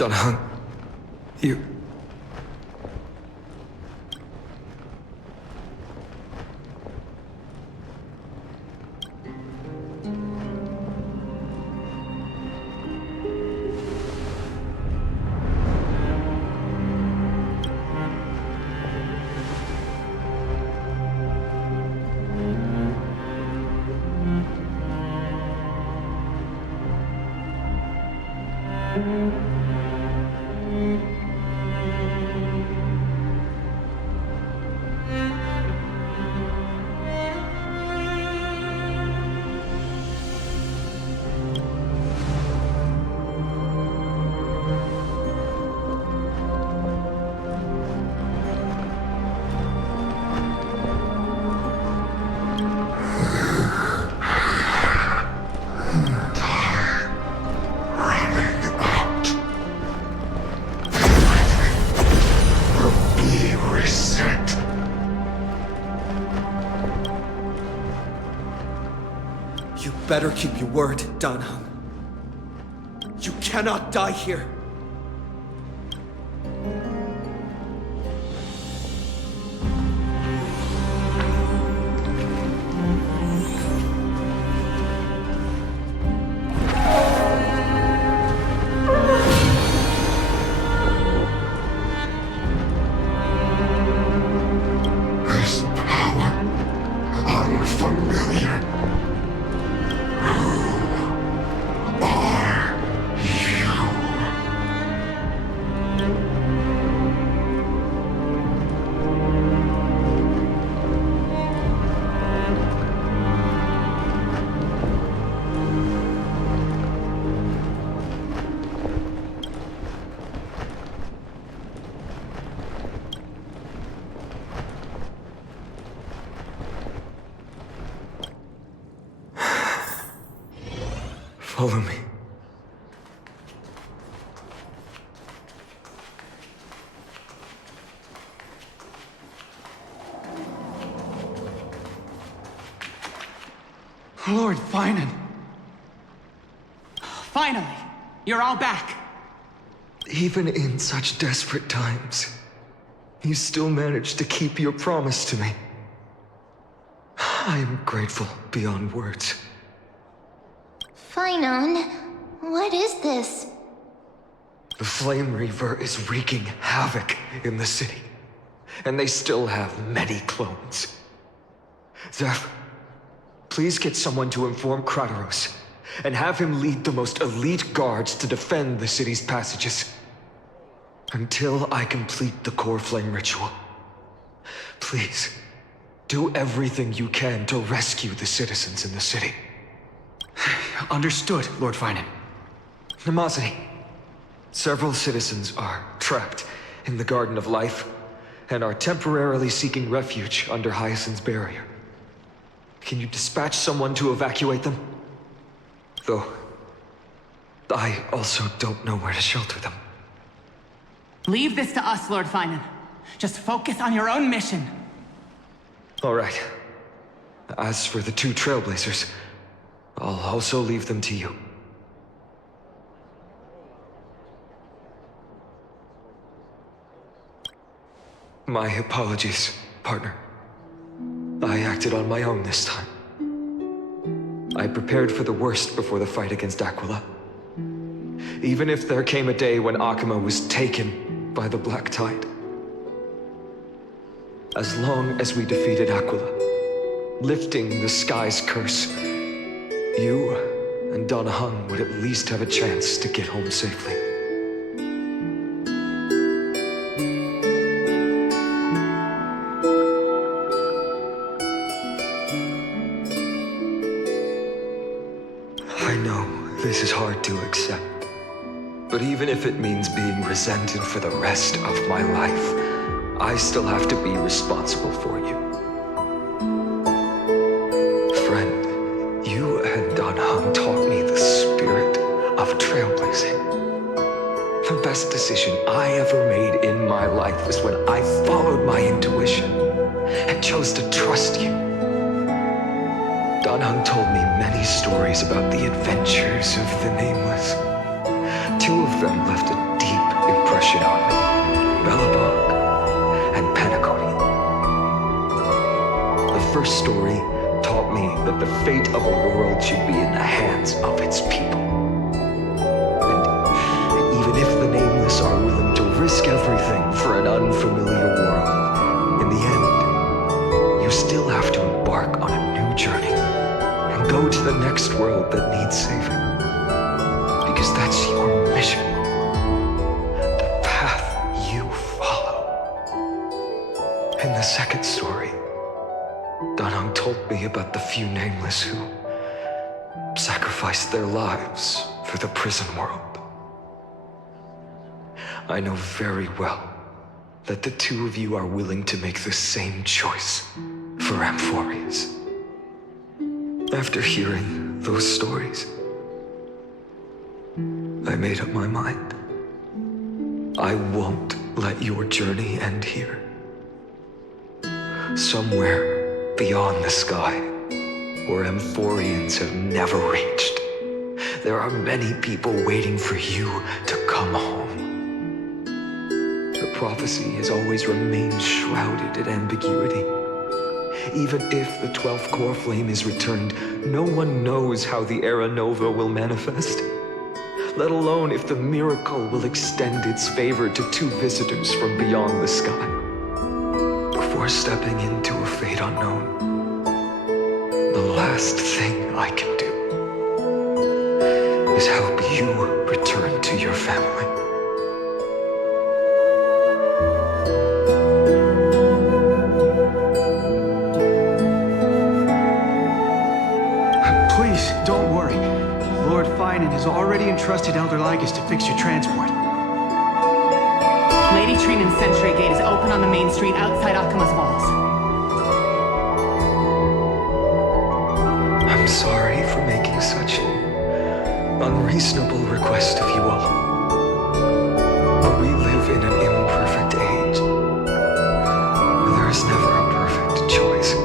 Dunhung, you... better keep your word, Danheng. You cannot die here. This power, unfamiliar. Who are you? Follow me. Lord Finan. Finally, you're all back. Even in such desperate times, you still managed to keep your promise to me. I am grateful beyond words. Finon, what is this? The Flame Reaver is wreaking havoc in the city, and they still have many clones. Zeph, please get someone to inform Kratos, and have him lead the most elite guards to defend the city's passages. Until I complete the core flame ritual. Please, do everything you can to rescue the citizens in the city. Understood, Lord Finan. Nemazini, several citizens are trapped in the Garden of Life and are temporarily seeking refuge under Hyacinth's barrier. Can you dispatch someone to evacuate them? Though, I also don't know where to shelter them. Leave this to us, Lord Finan. Just focus on your own mission. All right. As for the two Trailblazers, I'll also leave them to you. My apologies, partner. I acted on my own this time. I prepared for the worst before the fight against Aquila. Even if there came a day when Akuma was taken by the Black Tide. As long as we defeated Aquila, lifting the sky's curse, you and Danheng would at least have a chance to get home safely. I know this is hard to accept, but even if it means being resented for the rest of my life, I still have to be responsible for you. Friend, you and Danheng taught me the spirit of trailblazing. The best decision I ever made in my life was when I followed my intuition and chose to trust you. Danheng told me many stories about the adventures of the Nameless. Two of them left a deep impression on me. Bellabong and Penacony. The first story taught me that the fate of a world should be in the hands of its people. And even if the Nameless are willing to risk everything for an unfamiliar world, in the end, you still have to embark on a new journey and go to the next world that needs saving. Because that's your mission. The path you follow. In the second story, Danheng told me about the few Nameless who sacrificed their lives for the prison world. I know very well that the two of you are willing to make the same choice for Amphorius. After hearing those stories, I made up my mind. I won't let your journey end here. Somewhere beyond the sky, or Amphorians have never reached. There are many people waiting for you to come home. The prophecy has always remained shrouded in ambiguity. Even if the 12th core flame is returned, no one knows how the Era Nova will manifest, let alone if the miracle will extend its favor to two visitors from beyond the sky. Before stepping into a fate unknown, the last thing I can do is help you return to your family. Please, don't worry. Lord Finan has already entrusted Elder Lygus to fix your transport. Lady Trinan's Sentry Gate is open on the main street outside Akima's walls. I'm sorry for making such an unreasonable request of you all. But we live in an imperfect age. There is never a perfect choice.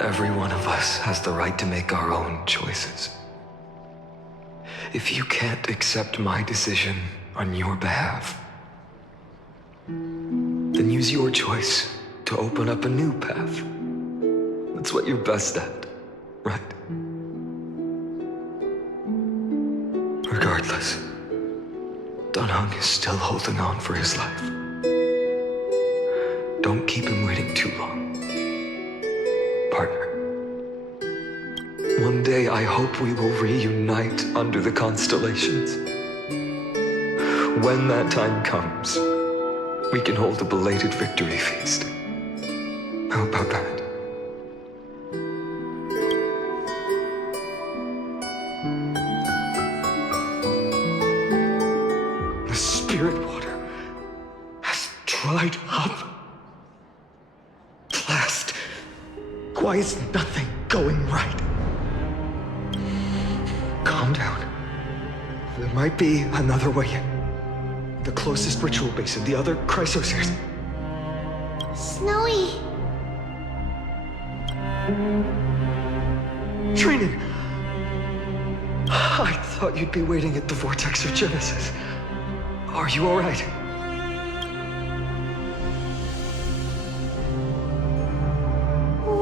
Every one of us has the right to make our own choices. If you can't accept my decision on your behalf, then use your choice to open up a new path. That's what you're best at, right? Regardless, Dunhung is still holding on for his life. Don't keep him waiting too long. Partner. One day I hope we will reunite under the constellations. When that time comes, we can hold a belated victory feast. How about that? The spirit water has dried up. At last. Why is nothing going right? Calm down. There might be another way in. The closest ritual basin, the other chrysospheres. Snowy. Trinan! I thought you'd be waiting at the vortex of Genesis. Are you all right?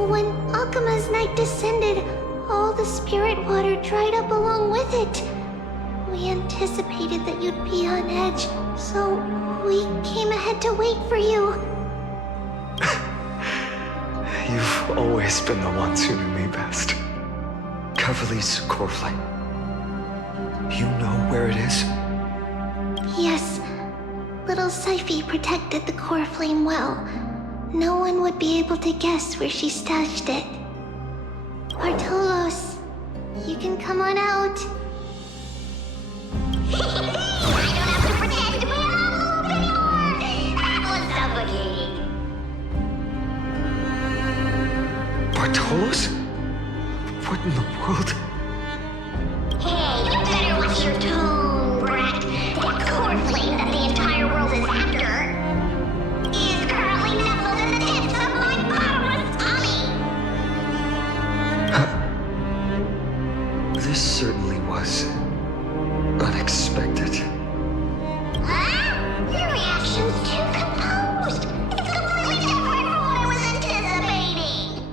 When Akima's night descended, all the spirit water dried up along with it. We anticipated that you'd be on edge, so we came ahead to wait for you. You've always been the ones who knew me best. Kavali's core flame. You know where it is? Yes. Little Syphi protected the core flame well. No one would be able to guess where she stashed it. Bartolos, you can come on out. I don't have to pretend to be an anymore! That was suffocating! Bartolos? What in the world? Hey, you better watch your tone, brat! That core flame that the entire world is after is currently nestled in the tips of my bottomless tummy! This certainly was unexpected. Huh? Your reaction's too composed! It's completely different from what I was anticipating!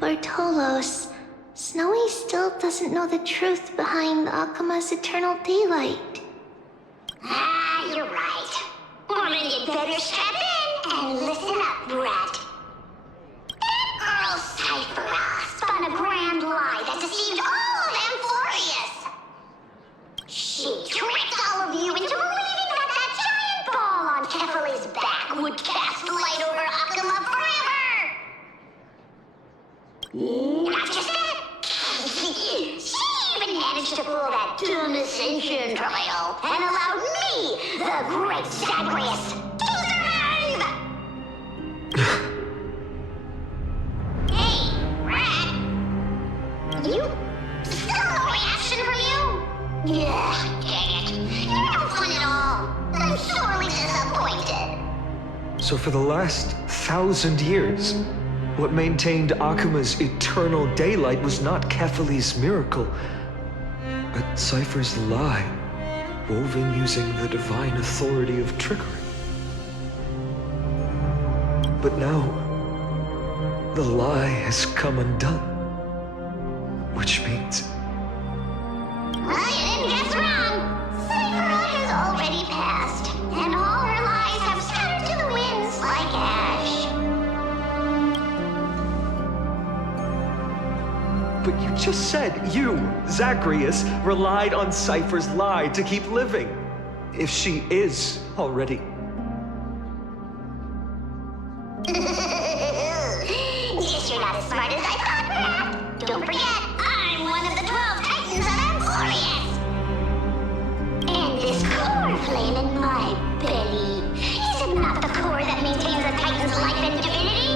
Bartolos, Snowy still doesn't know the truth behind Akima's eternal daylight. Ah, you're right. Well, then you'd better strap in and listen up, brat. That girl Cyphera spun a grand lie that deceived all of Amphorius. She tricked all of you into believing that that giant ball on Kefali's back would cast light over Akima forever. Not just that. She even managed to pull that dumb ascension trial and allowed me, the great Zagreus, to survive! Hey, Rat! You? Still no reaction from you? Yeah, dang it. You're no fun at all. I'm sorely disappointed. So for the last 1,000 years, what maintained Akuma's eternal daylight was not Kefali's miracle, but Cypher's lie, woven using the divine authority of trickery. But now, the lie has come undone. Which means... Well, you didn't guess wrong. Cypher has already passed, and all her lies have scattered to the winds like ash. But you just said you, Zacharias, relied on Cypher's lie to keep living. If she is already... Guess you're not as smart as I thought, Rat. Don't forget, I'm one of the 12 Titans of Amphorius. And this core flame in my belly, is it not the core that maintains a Titan's life and divinity?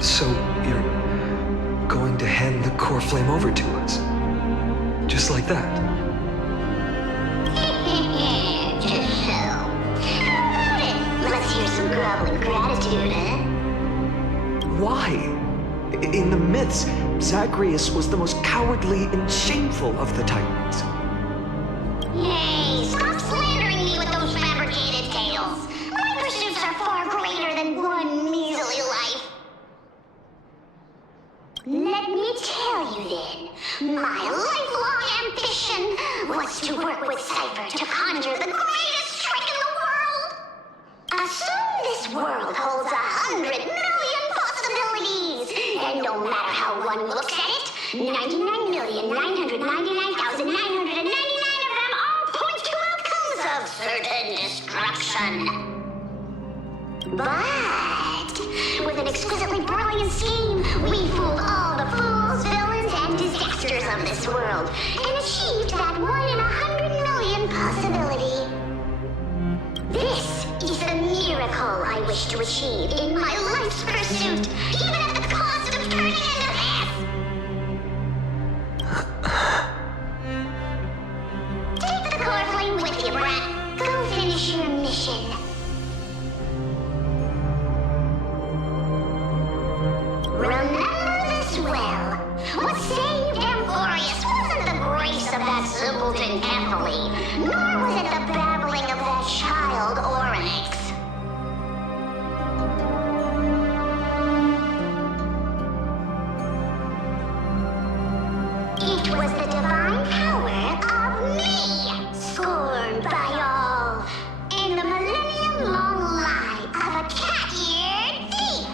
So you're going to hand the core flame over to us? Just like that? Just so. How about it? Let's hear some groveling gratitude, eh? Why? In the myths, Zacharias was the most cowardly and shameful of the Titans. Hey, stop slandering me with those fabricated tales. My pursuits are far greater than one measly life. Let me tell you then, my lifelong ambition was to work with Cypher to conjure the greatest trick in the world. Assume this world holds 100 million possibilities, and no matter how one looks at it, 99,999,999 of them all point to outcomes of certain destruction. But with an exquisitely brilliant scheme, we fooled all the fools, villains, and disasters of this world, and achieved that 1 in 100 million possibility. This is the miracle I wish to achieve in my life's pursuit, even at the cost of turning into this. Take the core flame with you, Brat. Go finish your mission. Remember this well. What saved Amphorius wasn't the grace of that simpleton Kefali, nor was it the babbling of that child Oryx. It was the divine power of me, scorned by all, and the millennium-long lie of a cat-eared thief.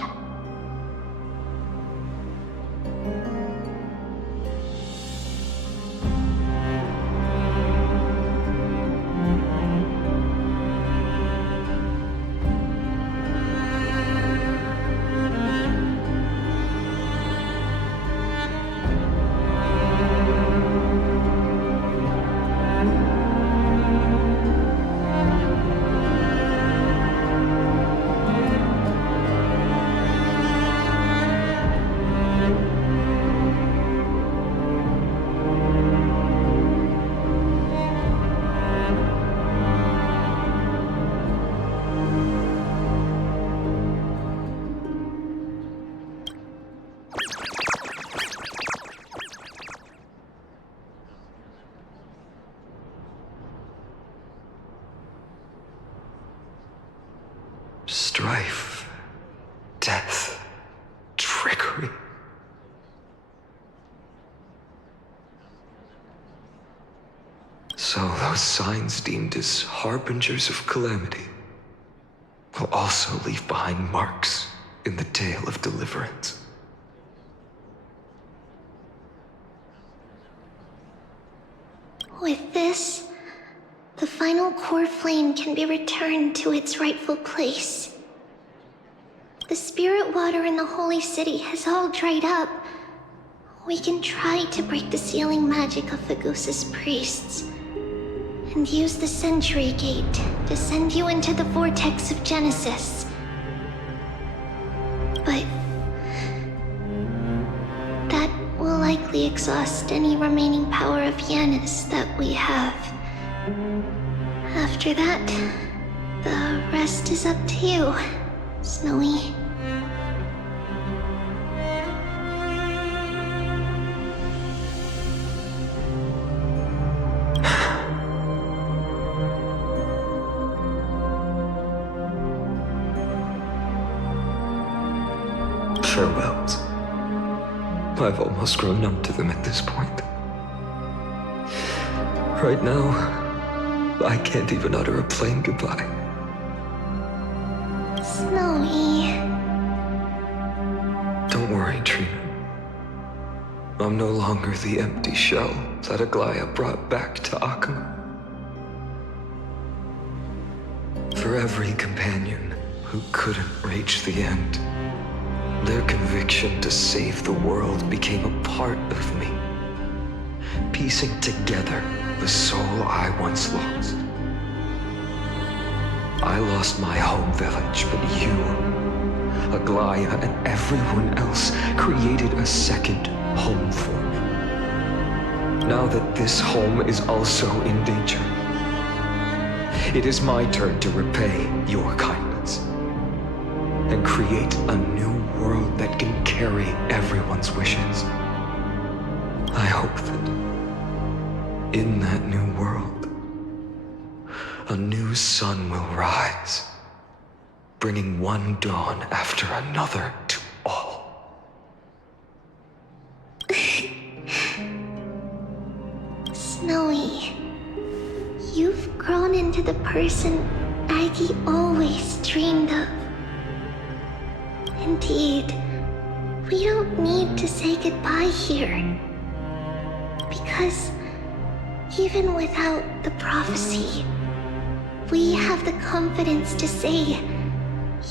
Strife, death, trickery. So those signs deemed as harbingers of calamity will also leave behind marks in the tale of deliverance. With this, the final core flame can be returned to its rightful place. The spirit water in the holy city has all dried up. We can try to break the sealing magic of Fagusa's priests. and use the Century Gate to send you into the vortex of Genesis. But that will likely exhaust any remaining power of Yanis that we have. After that, the rest is up to you, Snowy. Farewells. I've almost grown numb to them at this point. Right now, I can't even utter a plain goodbye. Snowy. Don't worry, Trina. I'm no longer the empty shell that Aglaya brought back to Akuma. For every companion who couldn't reach the end, their conviction to save the world became a part of me, piecing together the soul I once lost. I lost my home village, but you, Aglaya, and everyone else created a second home for me. Now that this home is also in danger, it is my turn to repay your kindness and create a new world that can carry everyone's wishes. I hope that in that new world, a new sun will rise, bringing one dawn after another to all. Snowy, you've grown into the person Aggie always dreamed of. Indeed, we don't need to say goodbye here. Because even without the prophecy, we have the confidence to say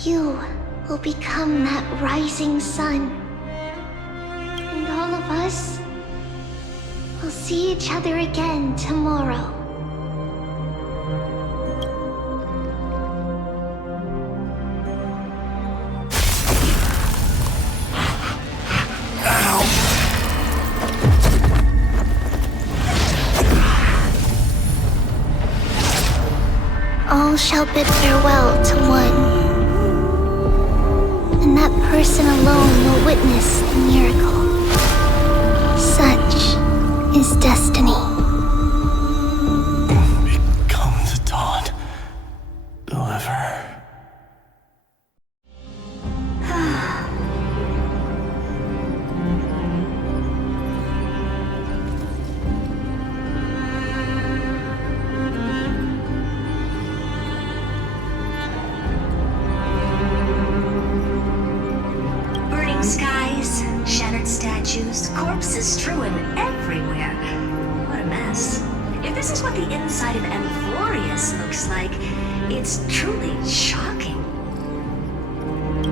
you will become that rising sun. And all of us will see each other again tomorrow. All shall bid farewell to one, and that person alone will witness the miracle. Such is destiny. Become the dawn. Deliver. Skies, shattered statues, corpses strewn everywhere. What a mess. If this is what the inside of Amphorius looks like, it's truly shocking.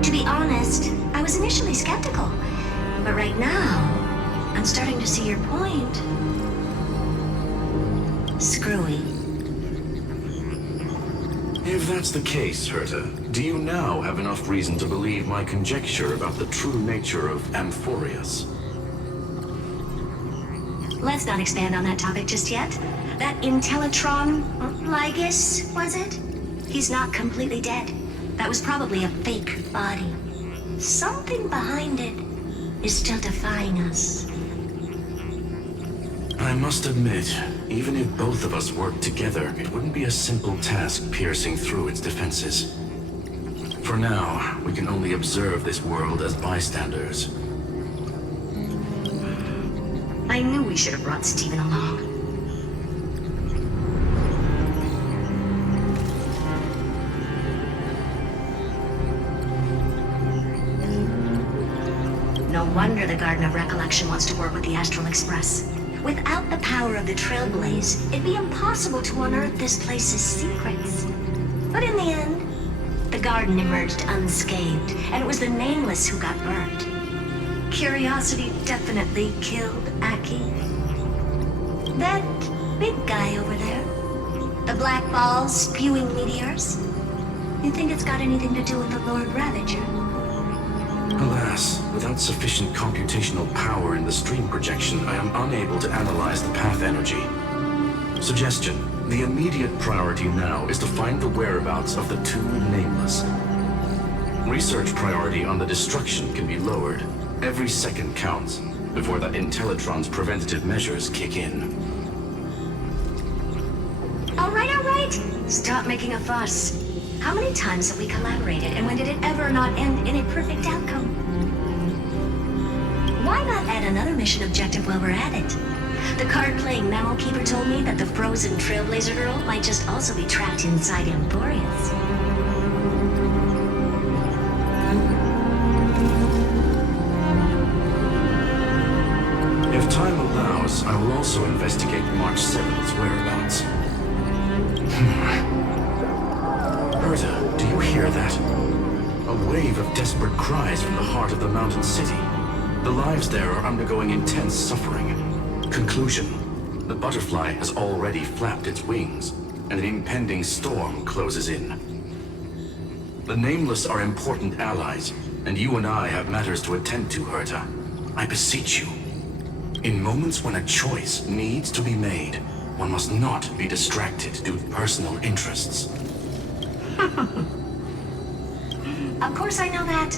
To be honest, I was initially skeptical, but right now, I'm starting to see your point. Screwy. If that's the case, Herta, do you now have enough reason to believe my conjecture about the true nature of Amphorius? Let's not expand on that topic just yet. That Intellitron, Lygus, was it? He's not completely dead. That was probably a fake body. Something behind it is still defying us. I must admit, even if both of us worked together, it wouldn't be a simple task piercing through its defenses. For now, we can only observe this world as bystanders. I knew we should have brought Steven along. No wonder the Garden of Recollection wants to work with the Astral Express. Without the power of the Trailblaze, it'd be impossible to unearth this place's secrets. But in the end, the garden emerged unscathed, and it was the Nameless who got burnt. Curiosity definitely killed Aki. That big guy over there, The black balls spewing meteors? You think it's got anything to do with the Lord Ravager? Alas, without sufficient computational power in the stream projection, I am unable to analyze the path energy. Suggestion: the immediate priority now is to find the whereabouts of the two Nameless. Research priority on the destruction can be lowered. Every second counts before the Intellitron's preventative measures kick in. All right. Stop making a fuss. How many times have we collaborated, and when did it ever not end in a perfect outcome? Why not add another mission objective while we're at it? The card-playing memo keeper told me that the frozen Trailblazer girl might just also be trapped inside Emporius. If time allows, I will also investigate March 7th's whereabouts. Berta, do you hear that? A wave of desperate cries from the heart of the mountain city. The lives there are undergoing intense suffering. Conclusion: the butterfly has already flapped its wings, and an impending storm closes in. The Nameless are important allies, and you and I have matters to attend to, Herta. I beseech you. In moments when a choice needs to be made, one must not be distracted due to personal interests. Of course I know that.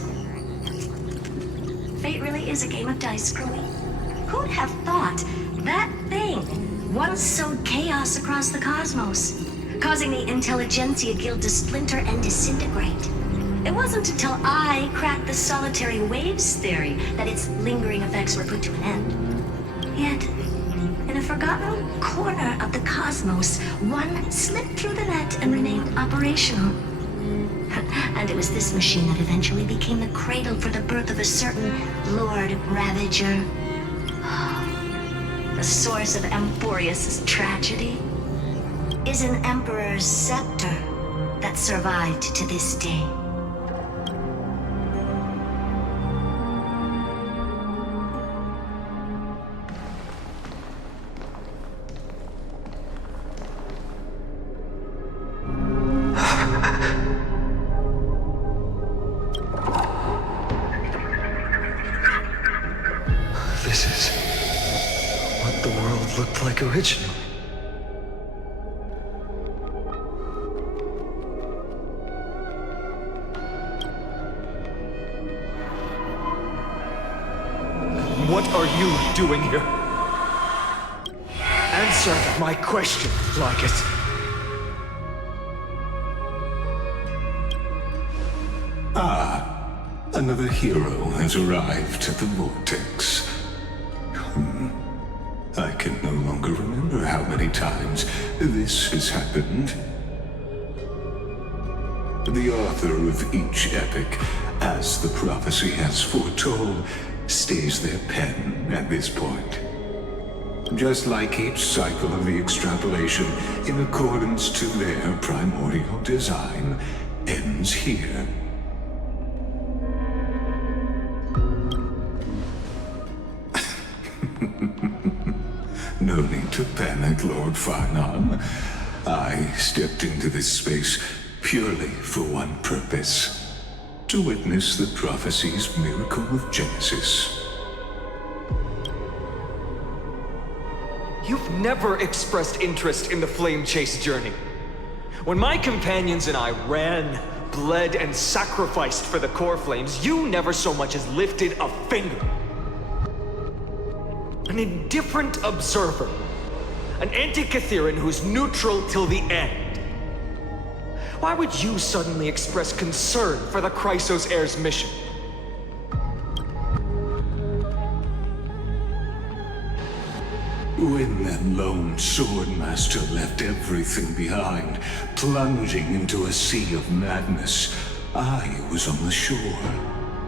Fate really is a game of dice, Screwy. Who'd have thought that thing once sowed chaos across the cosmos, causing the Intelligentsia Guild to splinter and disintegrate? It wasn't until I cracked the solitary waves theory that its lingering effects were put to an end. Yet, in a forgotten corner of the cosmos, one slipped through the net and remained operational. And it was this machine that eventually became the cradle for the birth of a certain Lord Ravager. The source of Emporius' tragedy is an Emperor's scepter that survived to this day. This is what the world looked like originally. What are you doing here? Answer my question, Lycus. Another hero has arrived at the Vortex. I can no longer remember how many times this has happened. The author of each epic, as the prophecy has foretold, stays their pen at this point. Just like each cycle of the extrapolation, in accordance to their primordial design, ends here. No need to panic, Lord Farnham. I stepped into this space purely for one purpose: to witness the prophecy's miracle of Genesis. You've never expressed interest in the Flame Chase journey. When my companions and I ran, bled, and sacrificed for the core flames, you never so much as lifted a finger. An indifferent observer. An anti-Catharan who's neutral till the end. Why would you suddenly express concern for the Chrysos Heir's mission? When that lone swordmaster left everything behind, plunging into a sea of madness, I was on the shore.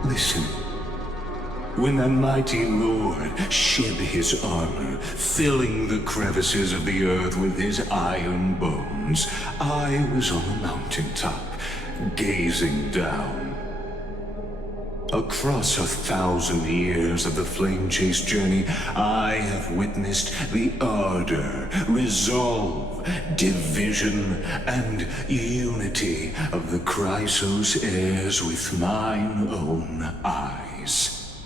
Listen. When that mighty lord shed his armor, filling the crevices of the earth with his iron bones, I was on the mountaintop, gazing down. Across 1,000 years of the flame chase journey, I have witnessed the ardor, resolve, division, and unity of the Chrysos heirs with mine own eyes.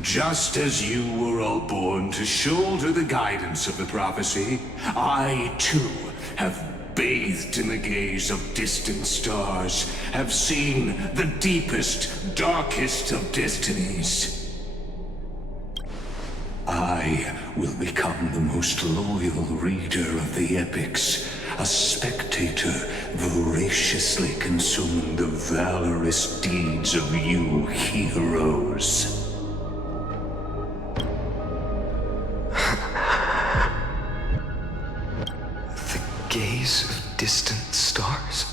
Just as you were all born to shoulder the guidance of the prophecy, I too have bathed in the gaze of distant stars, have seen the deepest, darkest of destinies. I will become the most loyal reader of the epics, a spectator voraciously consuming the valorous deeds of you heroes. Gaze of distant stars.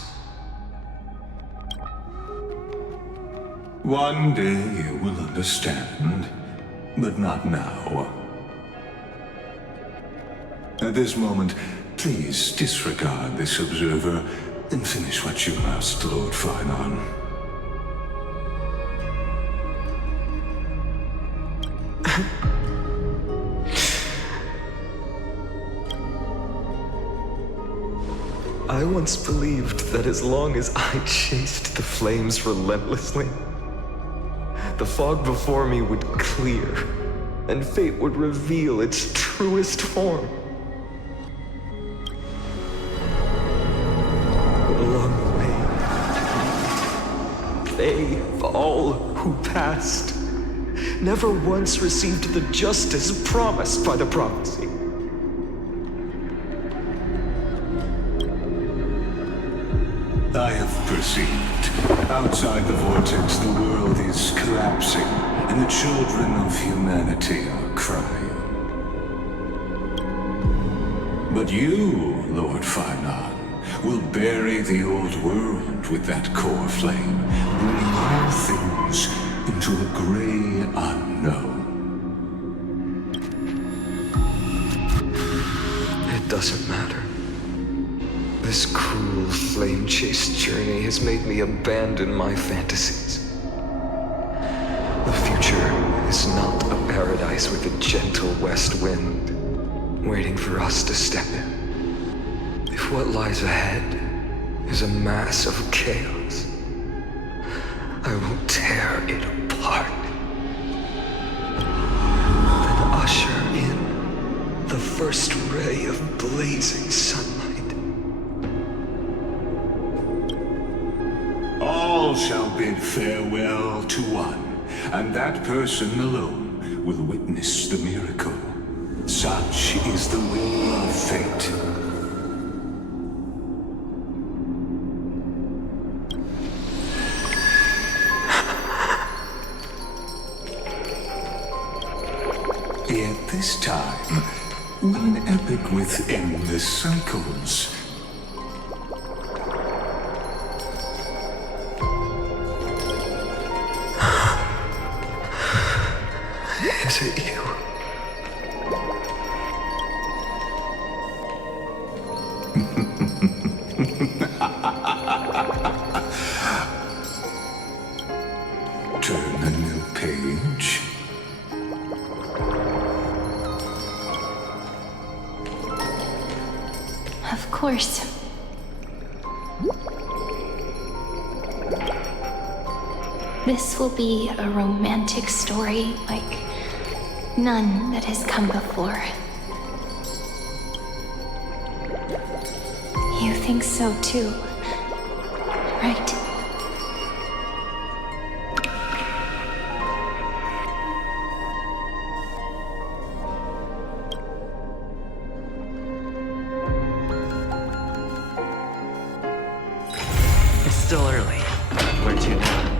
One day you will understand, but not now. At this moment, please disregard this observer and finish what you must, Lord Finon. I once believed that as long as I chased the flames relentlessly, the fog before me would clear, and fate would reveal its truest form. But along the way, they, all who passed, never once received the justice promised by the prophecy. I have perceived. Outside the vortex, the world is collapsing, and the children of humanity are crying. But you, Lord Finon, will bury the old world with that core flame, bring all things into a gray unknown. It doesn't matter. This cruel flame chase journey has made me abandon my fantasies. The future is not a paradise with a gentle west wind, waiting for us to step in. If what lies ahead is a mass of chaos, I will tear it apart. Then usher in the first ray of blazing sunlight. All shall bid farewell to one, and that person alone will witness the miracle. Such is the will of fate. Yet this time, will an epic with endless cycles. Is it you? Turn a new page. Of course. This will be a romantic story like none that has come before. You think so too, right? It's still early. Where to now?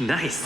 Nice.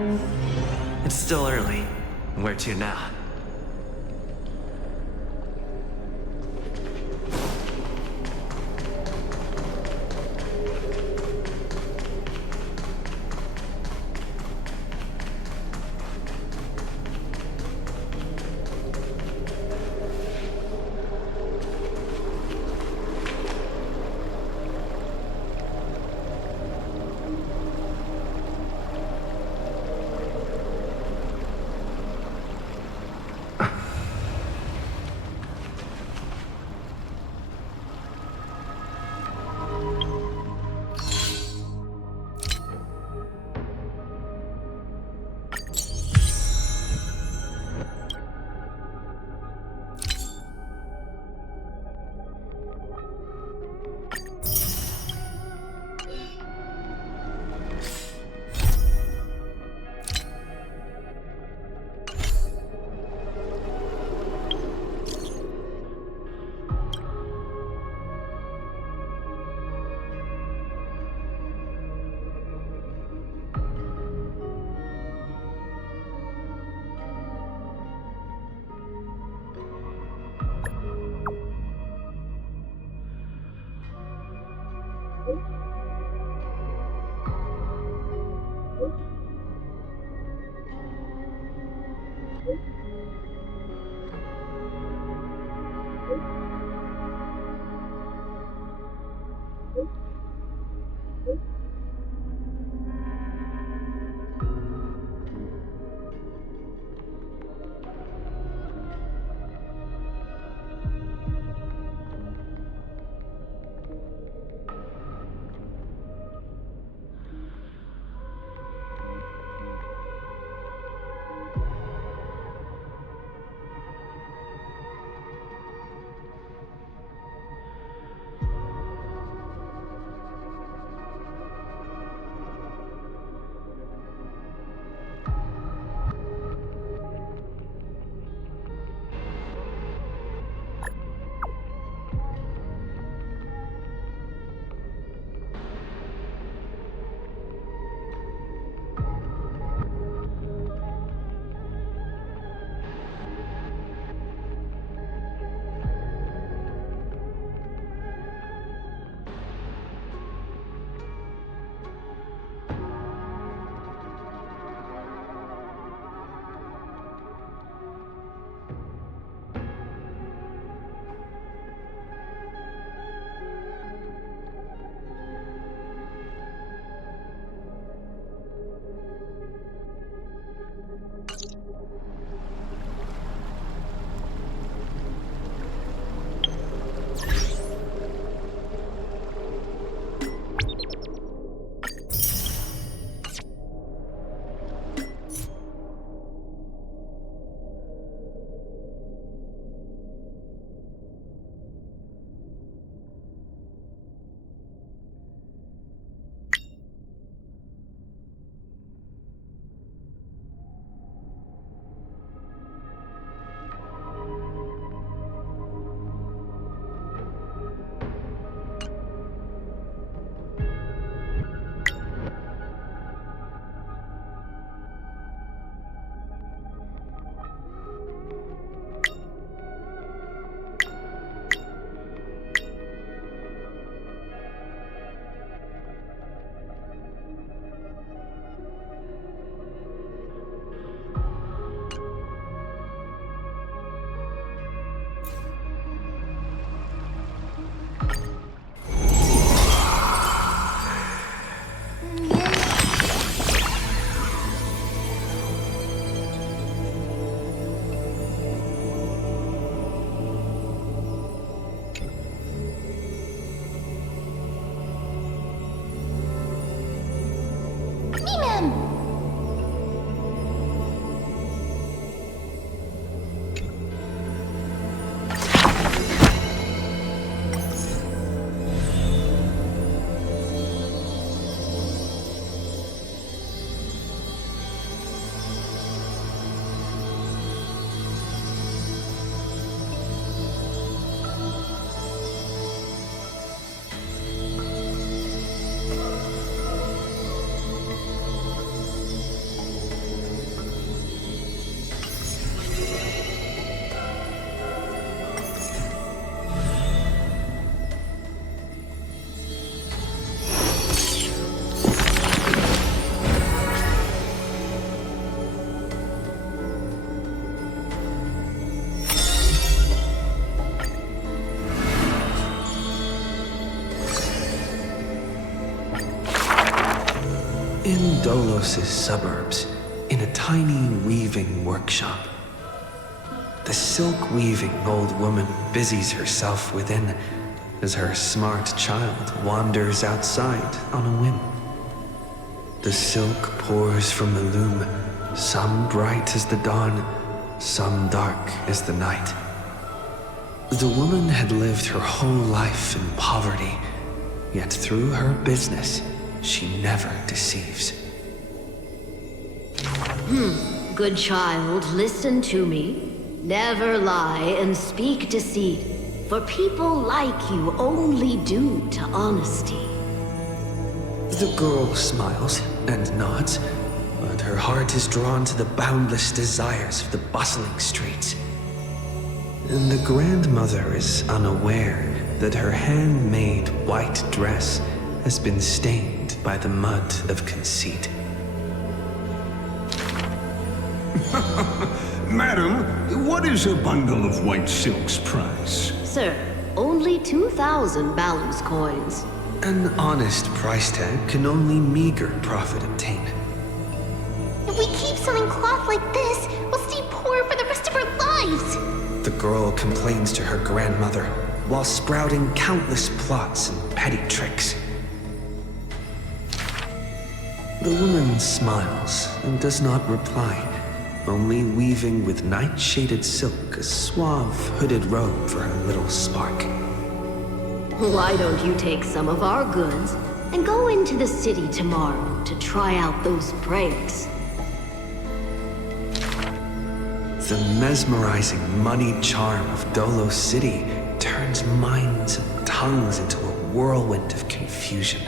It's still early. Where to now? In Dolos' suburbs, in a tiny weaving workshop, the silk-weaving old woman busies herself within as her smart child wanders outside on a whim. The silk pours from the loom, some bright as the dawn, some dark as the night. The woman had lived her whole life in poverty, yet through her business, she never deceives. Good child, listen to me. Never lie and speak deceit, for people like you only do to honesty. The girl smiles and nods, but her heart is drawn to the boundless desires of the bustling streets. And the grandmother is unaware that her handmade white dress has been stained by the mud of conceit. Madam, what is a bundle of white silk's price? Sir, only 2,000 balance coins. An honest price tag can only meager profit obtain. If we keep selling cloth like this, we'll stay poor for the rest of our lives. The girl complains to her grandmother while sprouting countless plots and petty tricks. The woman smiles and does not reply, only weaving with night-shaded silk a suave hooded robe for her little spark. Why don't you take some of our goods and go into the city tomorrow to try out those pranks? The mesmerizing moneyed charm of Dolos City turns minds and tongues into a whirlwind of confusion.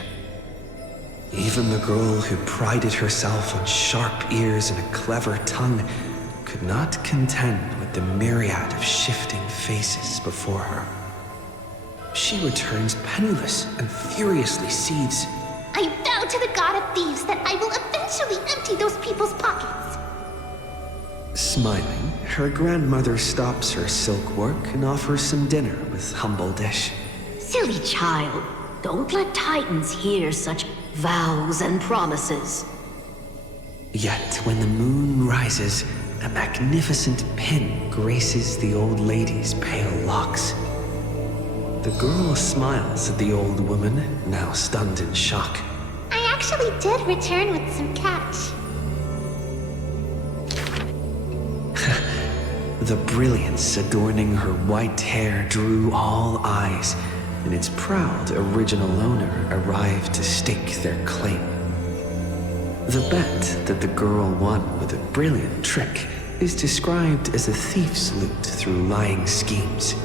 Even the girl who prided herself on sharp ears and a clever tongue could not contend with the myriad of shifting faces before her. She returns penniless and furiously seethes. I vow to the god of thieves that I will eventually empty those people's pockets. Smiling, her grandmother stops her silk work and offers some dinner with humble dish. Silly child, don't let Titans hear such vows and promises. Yet when the moon rises, a magnificent pin graces the old lady's pale locks. The girl smiles at the old woman, now stunned in shock. I actually did return with some cash. The brilliance adorning her white hair drew all eyes, and its proud original owner arrived to stake their claim. The bet that the girl won with a brilliant trick is described as a thief's loot through lying schemes.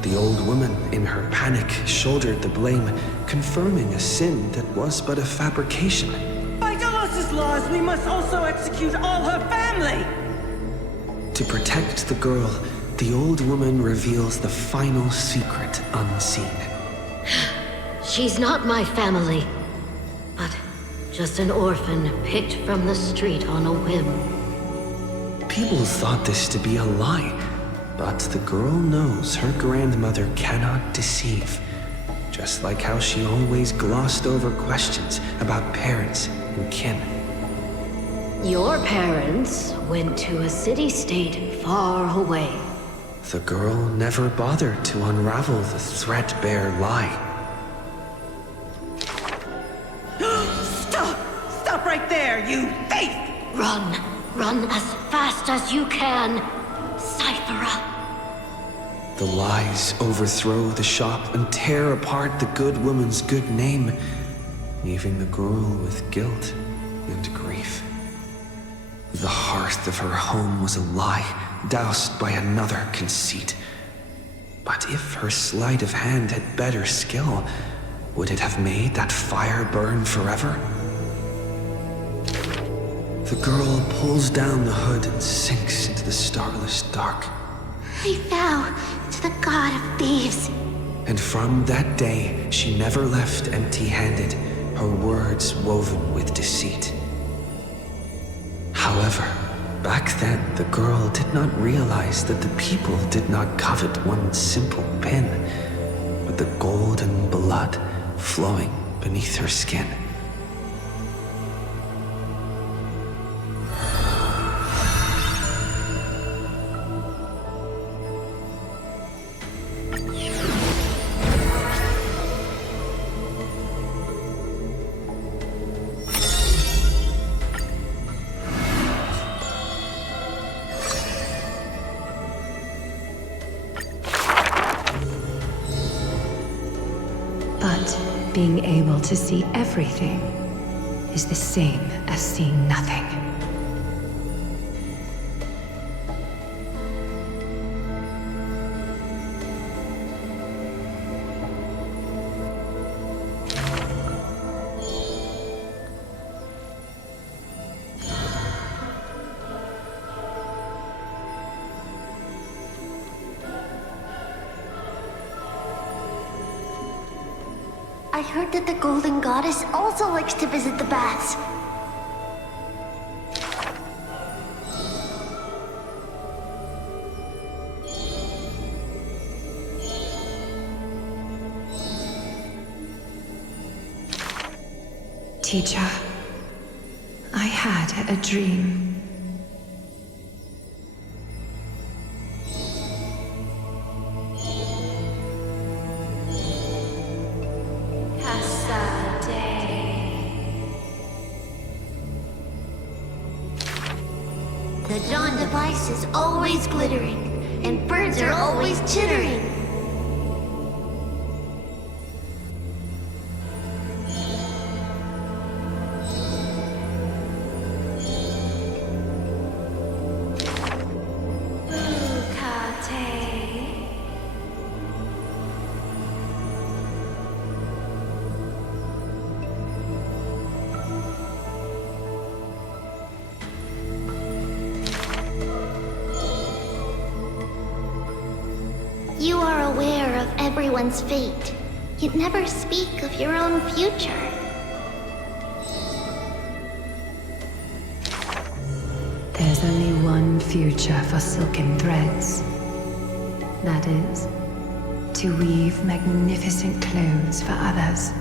The old woman, in her panic, shouldered the blame, confirming a sin that was but a fabrication. By Dolos' laws, we must also execute all her family! To protect the girl, the old woman reveals the final secret unseen. She's not my family, but just an orphan picked from the street on a whim. People thought this to be a lie, but the girl knows her grandmother cannot deceive, just like how she always glossed over questions about parents and kin. Your parents went to a city-state far away. The girl never bothered to unravel the threadbare lie. Stop! Stop right there, you thief! Run! Run as fast as you can! Cyphera! The lies overthrow the shop and tear apart the good woman's good name, leaving the girl with guilt and grief. The hearth of her home was a lie, doused by another conceit. But if her sleight of hand had better skill, would it have made that fire burn forever? The girl pulls down the hood and sinks into the starless dark. I vow to the god of thieves. And from that day, she never left empty-handed, her words woven with deceit. However, back then, the girl did not realize that the people did not covet one simple pin, but the golden blood flowing beneath her skin. But being able to see everything is the same as seeing nothing. I heard that the Golden Goddess also likes to visit the baths. Teacher, I had a dream. The dawn device is always glittering, and birds are always chittering. You are aware of everyone's fate, yet never speak of your own future. There's only one future for silken threads. That is, to weave magnificent clothes for others.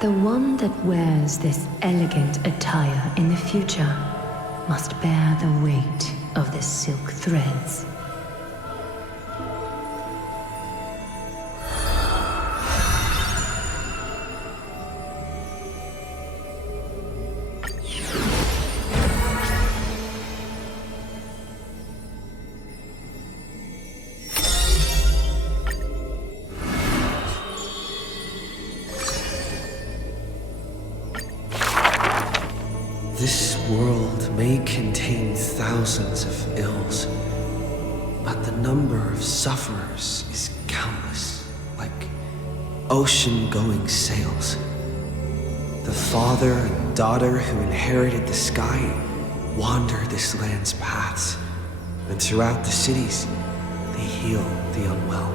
The one that wears this elegant attire in the future must bear the weight of the silk threads. This world may contain thousands of ills, but the number of sufferers is countless, like ocean-going sails. The father and daughter who inherited the sky wander this land's paths, and throughout the cities, they heal the unwell.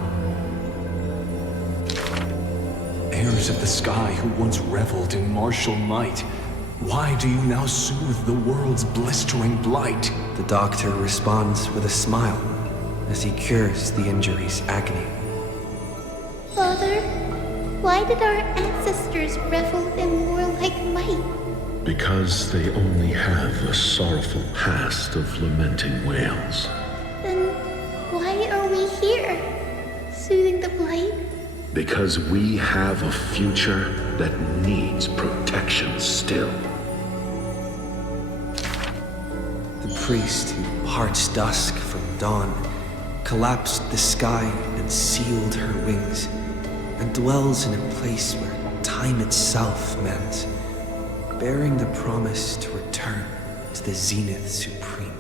Heirs of the sky who once reveled in martial might, why do you now soothe the world's blistering blight? The doctor responds with a smile as he cures the injury's agony. Father, why did our ancestors revel in warlike might? Because they only have a sorrowful past of lamenting wails. Then why are we here, soothing the blight? Because we have a future that needs protection still. The priest who parts dusk from dawn collapsed the sky and sealed her wings, and dwells in a place where time itself mends, bearing the promise to return to the zenith supreme.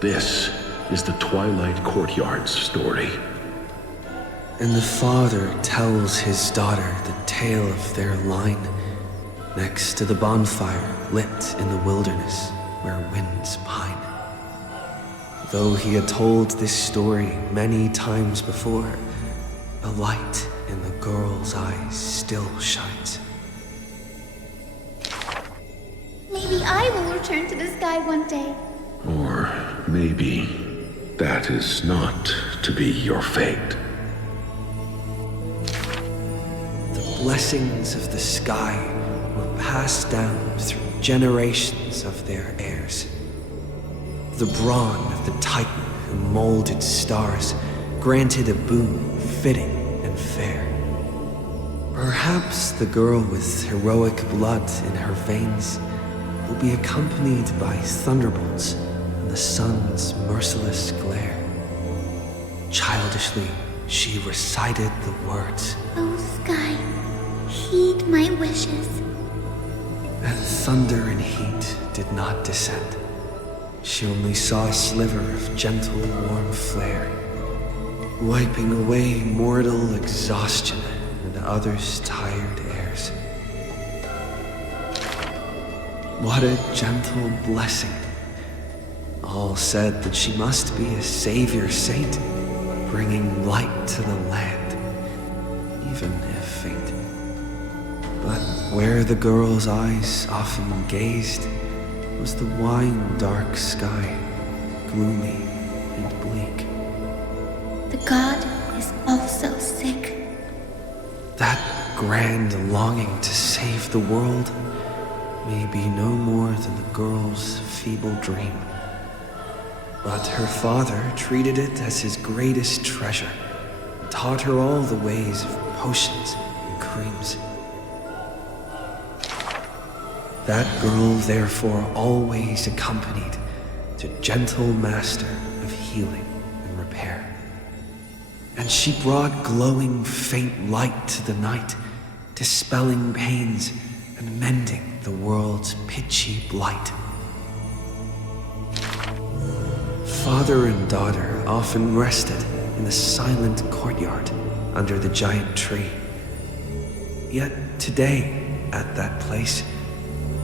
This is the Twilight Courtyard's story. And the father tells his daughter the tale of their line, next to the bonfire lit in the wilderness where winds pine. Though he had told this story many times before, the light in the girl's eyes still shines. Maybe I will return to the sky one day. Or maybe that is not to be your fate. The blessings of the sky were passed down through generations of their heirs. The brawn of the Titan who molded stars granted a boon fitting and fair. Perhaps the girl with heroic blood in her veins will be accompanied by thunderbolts and the sun's merciless glare. Childishly, she recited the words, "Oh sky, heed my wishes." and thunder and heat did not descend. She only saw a sliver of gentle, warm flare, wiping away mortal exhaustion and others' tired airs. What a gentle blessing. All said that she must be a savior saint, bringing light to the land, even if faint. But where the girl's eyes often gazed was the wine-dark sky, gloomy and bleak. The god is also sick. That grand longing to save the world may be no more than the girl's feeble dream. But her father treated it as his greatest treasure, and taught her all the ways of potions and creams. That girl therefore always accompanied the gentle master of healing and repair. And she brought glowing faint light to the night, dispelling pains and mending the world's pitchy blight. Father and daughter often rested in the silent courtyard under the giant tree. Yet today, at that place,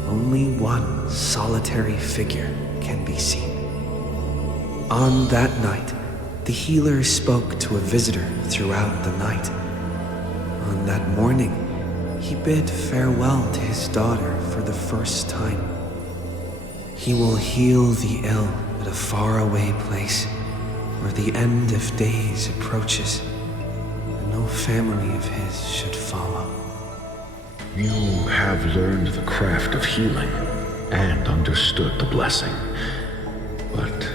only one solitary figure can be seen. On that night, the healer spoke to a visitor throughout the night. On that morning, he bid farewell to his daughter for the first time. He will heal the ill at a faraway place where the end of days approaches, and no family of his should follow. You have learned the craft of healing and understood the blessing, but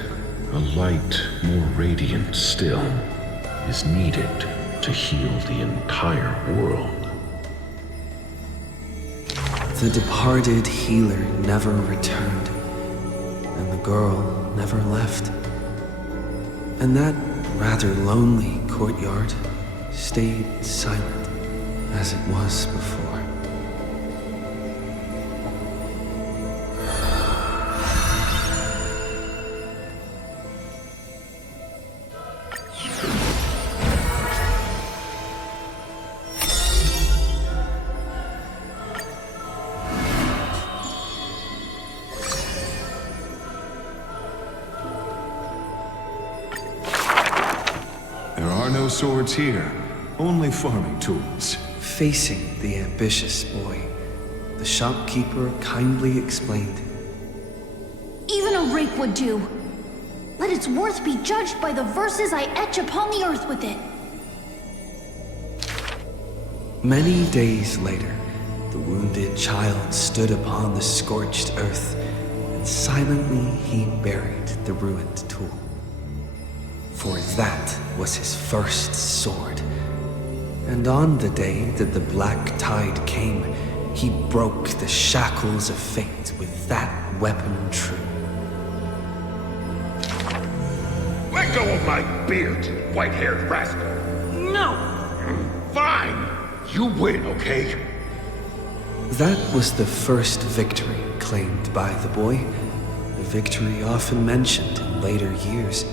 a light more radiant still is needed to heal the entire world. The departed healer never returned, and the girl never left. And that rather lonely courtyard stayed silent as it was before. There are no swords here, only farming tools. Facing the ambitious boy, the shopkeeper kindly explained, "Even a rake would do. Let its worth be judged by the verses I etch upon the earth with it." Many days later, the wounded child stood upon the scorched earth, and silently he buried the ruined tool. For that was his first sword. And on the day that the black tide came, he broke the shackles of fate with that weapon true. Let go of my beard, you white-haired rascal! No! Fine! You win, okay? That was the first victory claimed by the boy, a victory often mentioned in later years,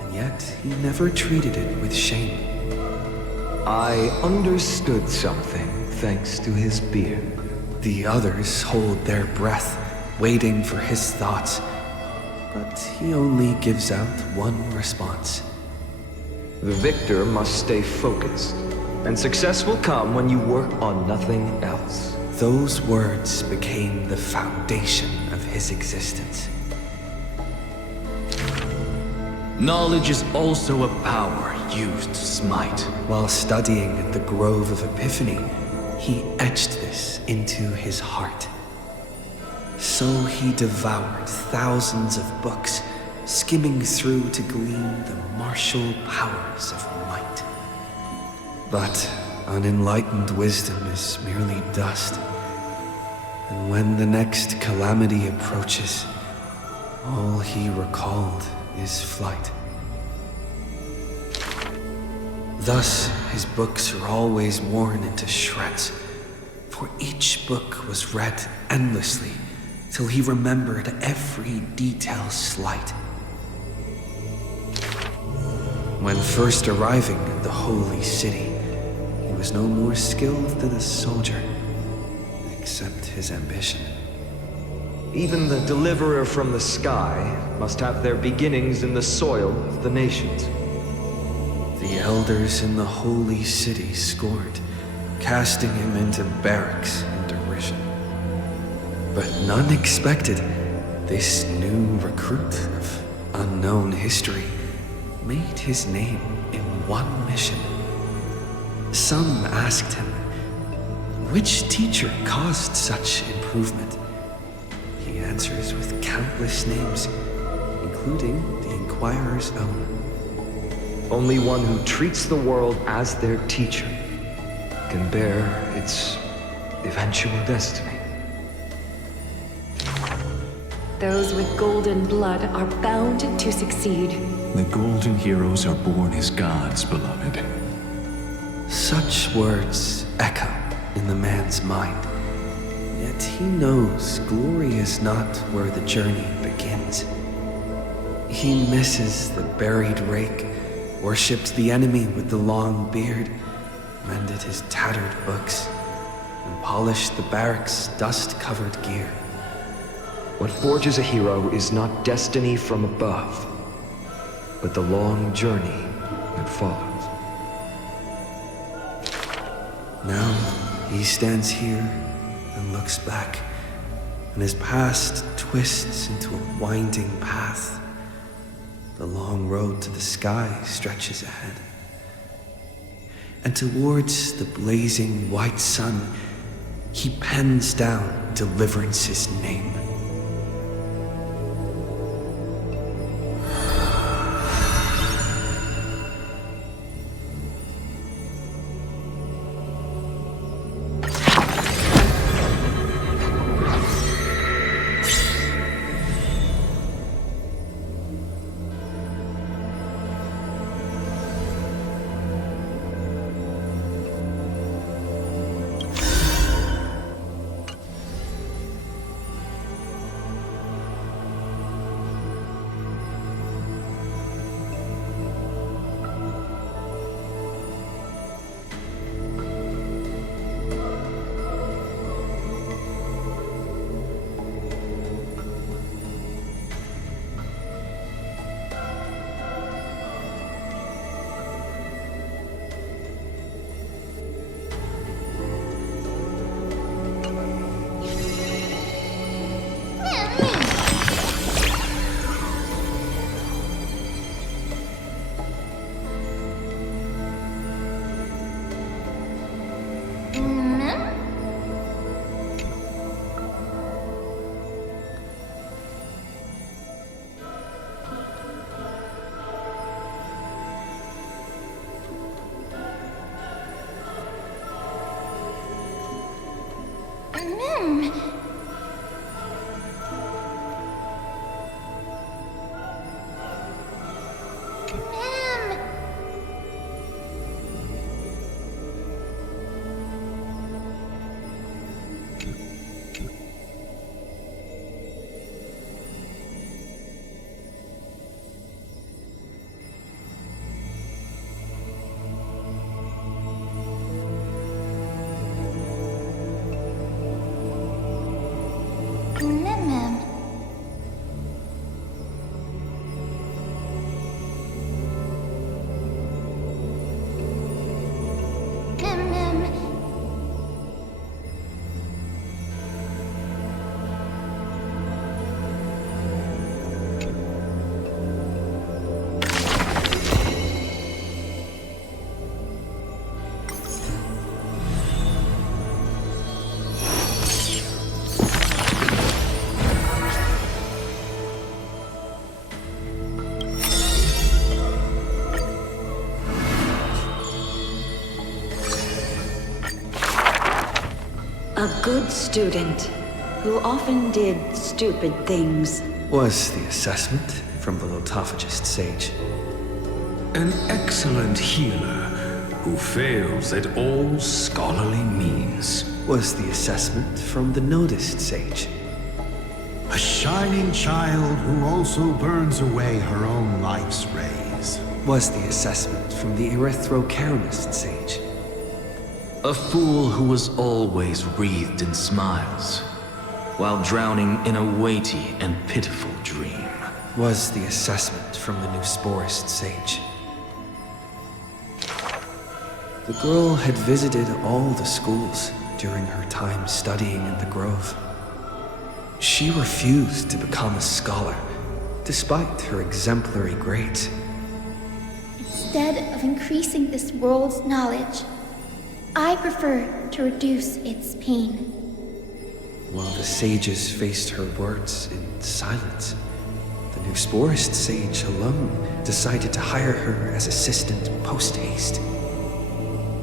and yet he never treated it with shame. I understood something thanks to his beard. The others hold their breath, waiting for his thoughts, but he only gives out one response. The victor must stay focused, and success will come when you work on nothing else. Those words became the foundation of his existence. Knowledge is also a power used to smite. While studying at the Grove of Epiphany, he etched this into his heart. So he devoured thousands of books, skimming through to glean the martial powers of might. But unenlightened wisdom is merely dust. And when the next calamity approaches, all he recalled is flight. Thus, his books are always worn into shreds, for each book was read endlessly till he remembered every detail slight. When first arriving in the holy city, he was no more skilled than a soldier, except his ambition. Even the deliverer from the sky must have their beginnings in the soil of the nations. The elders in the holy city scorned, casting him into barracks in derision. But none expected this new recruit of unknown history made his name in one mission. Some asked him, which teacher caused such improvement? He answers with countless names, including the Inquirer's own. Only one who treats the world as their teacher can bear its eventual destiny. Those with golden blood are bound to succeed. The golden heroes are born as gods, beloved. Such words echo in the man's mind. Yet he knows glory is not where the journey begins. He misses the buried rake, worshipped the enemy with the long beard, mended his tattered books, and polished the barracks' dust-covered gear. What forges a hero is not destiny from above, but the long journey that follows. Now he stands here and looks back, and his past twists into a winding path. The long road to the sky stretches ahead. And towards the blazing white sun, he pens down Deliverance's name. A good student who often did stupid things. Was the assessment from the Lotophagist sage. An excellent healer who fails at all scholarly means. Was the assessment from the Nodist sage. A shining child who also burns away her own life's rays. Was the assessment from the Erythrocaramist sage. A fool who was always wreathed in smiles, while drowning in a weighty and pitiful dream. Was the assessment from the Nusporist sage. The girl had visited all the schools during her time studying in the Grove. She refused to become a scholar, despite her exemplary grades. Instead of increasing this world's knowledge, I prefer to reduce its pain. While the sages faced her words in silence, the Nusporist sage alone decided to hire her as assistant post-haste.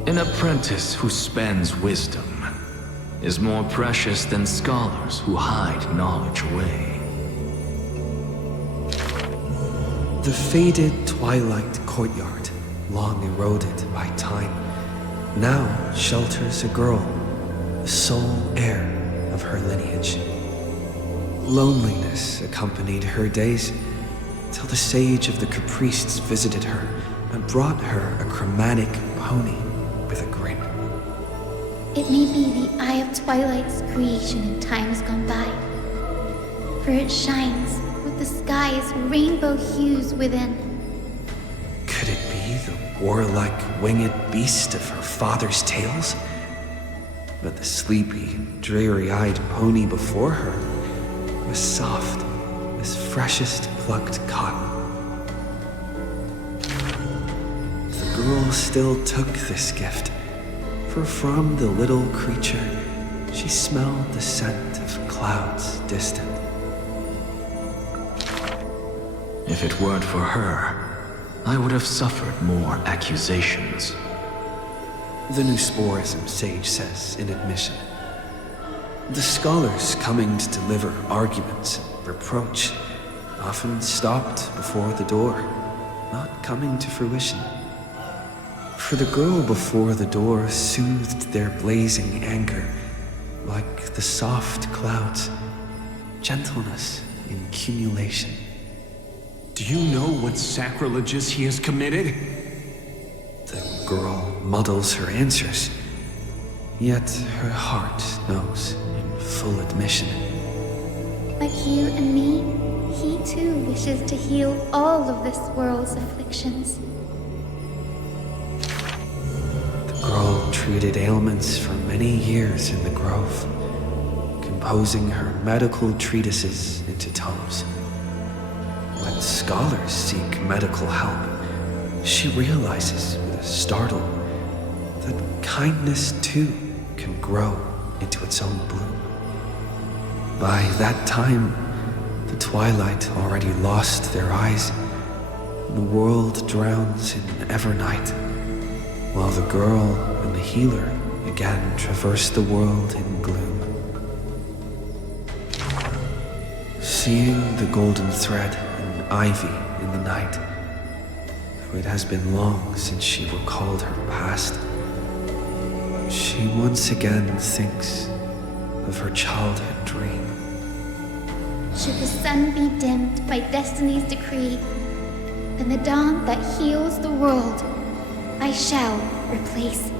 An apprentice who spends wisdom is more precious than scholars who hide knowledge away. The faded twilight courtyard, long eroded by time, now shelters a girl, the sole heir of her lineage. Loneliness accompanied her days, till the sage of the Capriests visited her and brought her a chromatic pony with a grin. It may be the Eye of Twilight's creation in times gone by, for it shines with the sky's rainbow hues within. Could it be the warlike winged beast of her father's tales? But the sleepy, dreary-eyed pony before her was soft as freshest plucked cotton. The girl still took this gift, for from the little creature she smelled the scent of clouds distant. If it weren't for her, I would have suffered more accusations. The Nusporism sage says in admission. The scholars coming to deliver arguments and reproach often stopped before the door, not coming to fruition. For the girl before the door soothed their blazing anger, like the soft clouds, gentleness in cumulation. Do you know what sacrileges he has committed? The girl muddles her answers, yet her heart knows in full admission. Like you and me, he too wishes to heal all of this world's afflictions. The girl treated ailments for many years in the Grove, composing her medical treatises into tomes. When scholars seek medical help, she realizes with a startle that kindness too can grow into its own bloom. By that time, the twilight already lost their eyes, and the world drowns in evernight, while the girl and the healer again traverse the world in gloom. Seeing the golden thread and ivy in the night, though it has been long since she recalled her past, she once again thinks of her childhood dream. Should the sun be dimmed by destiny's decree, then the dawn that heals the world I shall replace.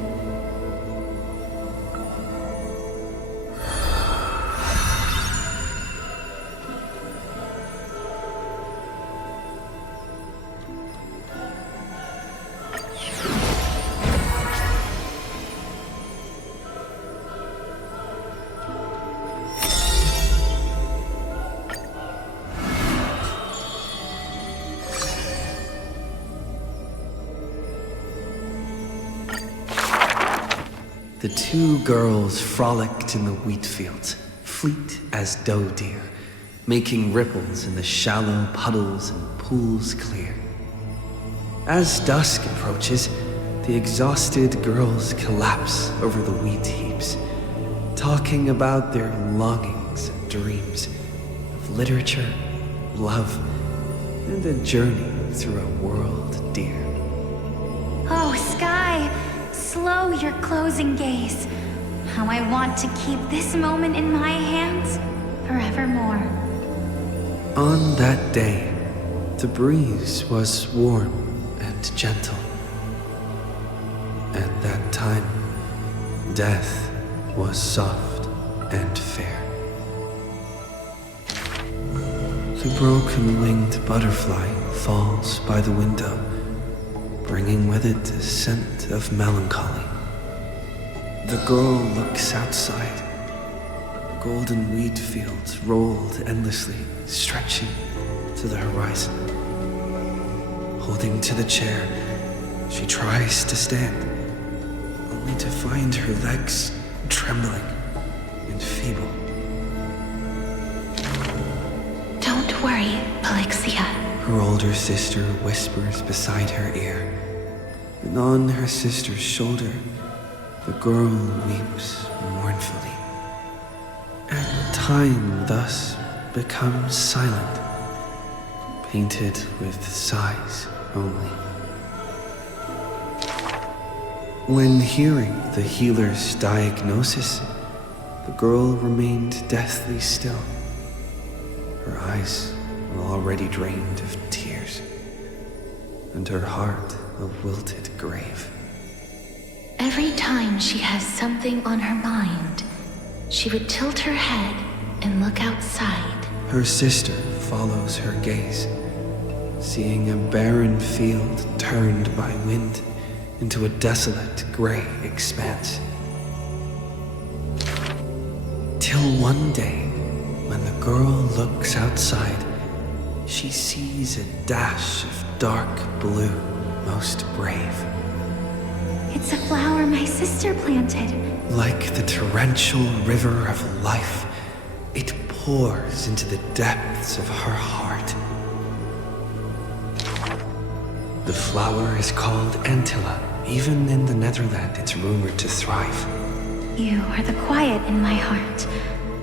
The two girls frolicked in the wheat fields, fleet as doe deer, making ripples in the shallow puddles and pools clear. As dusk approaches, the exhausted girls collapse over the wheat heaps, talking about their longings and dreams of literature, love, and a journey through a world dear. Oh, Sky, slow your closing gaze. How I want to keep this moment in my hands forevermore. On that day, the breeze was warm and gentle. At that time, death was soft and fair. The broken-winged butterfly falls by the window, bringing with it a scent of melancholy. The girl looks outside. Golden wheat fields rolled endlessly, stretching to the horizon. Holding to the chair, she tries to stand, only to find her legs trembling and feeble. Don't worry, Alexia. Her older sister whispers beside her ear, and on her sister's shoulder, the girl weeps mournfully. And time thus becomes silent, painted with sighs only. When hearing the healer's diagnosis, the girl remained deathly still. Her eyes were already drained of tears, and her heart a wilted grave. Every time she has something on her mind, she would tilt her head and look outside. Her sister follows her gaze, seeing a barren field turned by wind into a desolate gray expanse. Till one day, when the girl looks outside, she sees a dash of dark blue, most brave. It's a flower my sister planted. Like the torrential river of life, it pours into the depths of her heart. The flower is called Antilla. Even in the Netherlands, it's rumored to thrive. You are the quiet in my heart,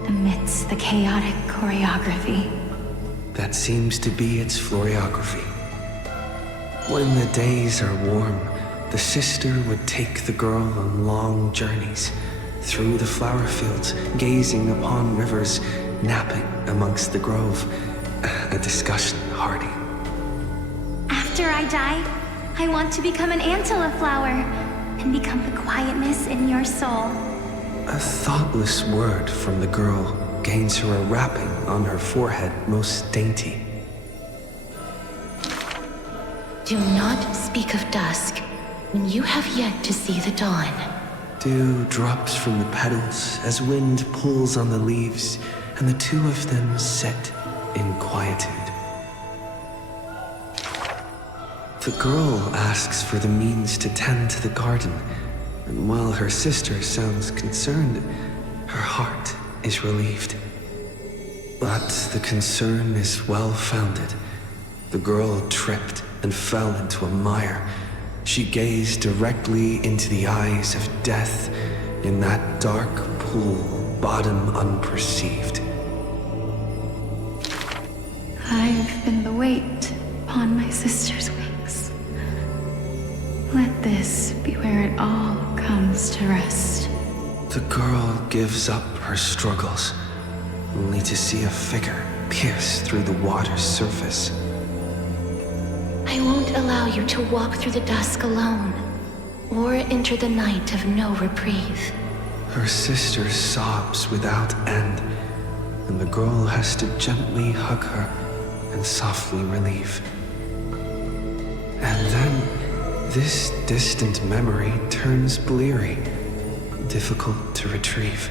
amidst the chaotic choreography. That seems to be its floriography. When the days are warm, the sister would take the girl on long journeys through the flower fields, gazing upon rivers, napping amongst the grove, a discussion hardy. After I die, I want to become an Antilla flower and become the quietness in your soul. A thoughtless word from the girl gains her a wrapping on her forehead most dainty. Do not speak of dusk when you have yet to see the dawn. Dew drops from the petals as wind pulls on the leaves, and the two of them sit in quietude. The girl asks for the means to tend to the garden, and while her sister sounds concerned, her heart is relieved. But the concern is well-founded. The girl tripped and fell into a mire. She gazed directly into the eyes of death in that dark pool, bottom unperceived. I've been the weight upon my sister's wings. Let this be where it all comes to rest. The girl gives up her struggles, only to see a figure pierce through the water's surface. I won't allow you to walk through the dusk alone, or enter the night of no reprieve. Her sister sobs without end, and the girl has to gently hug her and softly relieve. And then, this distant memory turns bleary, difficult to retrieve.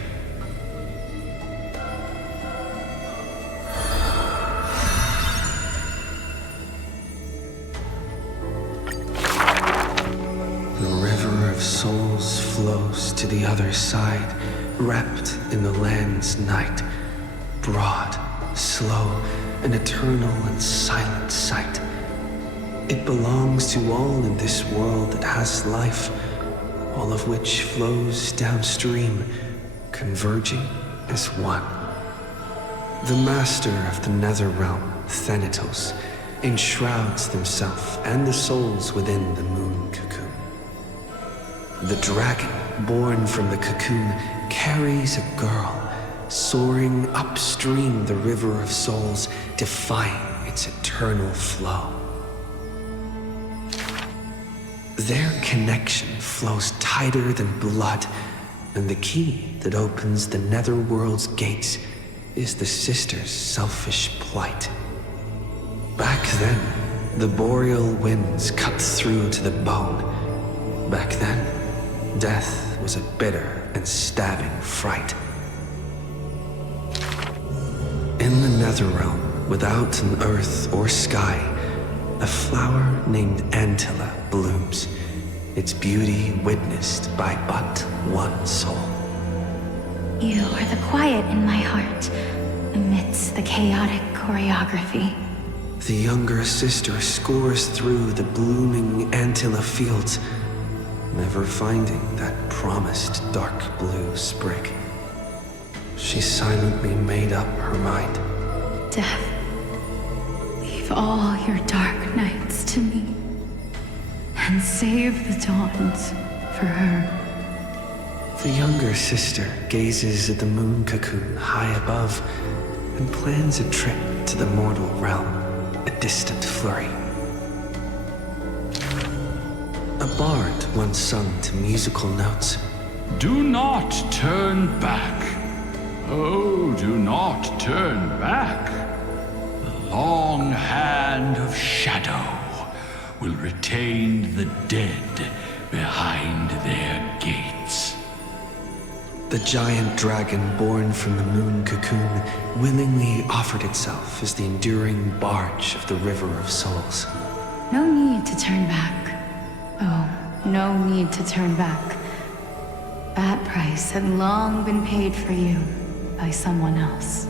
Souls flows to the other side, wrapped in the land's night. Broad, slow, an eternal and silent sight. It belongs to all in this world that has life, all of which flows downstream, converging as one. The master of the Netherrealm, Thanatos, enshrouds himself and the souls within the moon cocoon. The dragon, born from the cocoon, carries a girl, soaring upstream the river of souls, defying its eternal flow. Their connection flows tighter than blood, and the key that opens the Netherworld's gates is the sisters' selfish plight. Back then, the boreal winds cut through to the bone. Back then, death was a bitter and stabbing fright. In the Netherrealm, without an earth or sky, a flower named Antilla blooms, its beauty witnessed by but one soul. You are the quiet in my heart, amidst the chaotic choreography. The younger sister scores through the blooming Antilla fields, never finding that promised dark blue sprig. She silently made up her mind. Death, leave all your dark nights to me, and save the dawns for her. The younger sister gazes at the moon cocoon high above and plans a trip to the mortal realm, a distant flurry. A bard once sung to musical notes. Do not turn back. Oh, do not turn back. The long hand of shadow will retain the dead behind their gates. The giant dragon born from the moon cocoon willingly offered itself as the enduring barge of the River of Souls. No need to turn back. Oh, no need to turn back. That price had long been paid for you by someone else.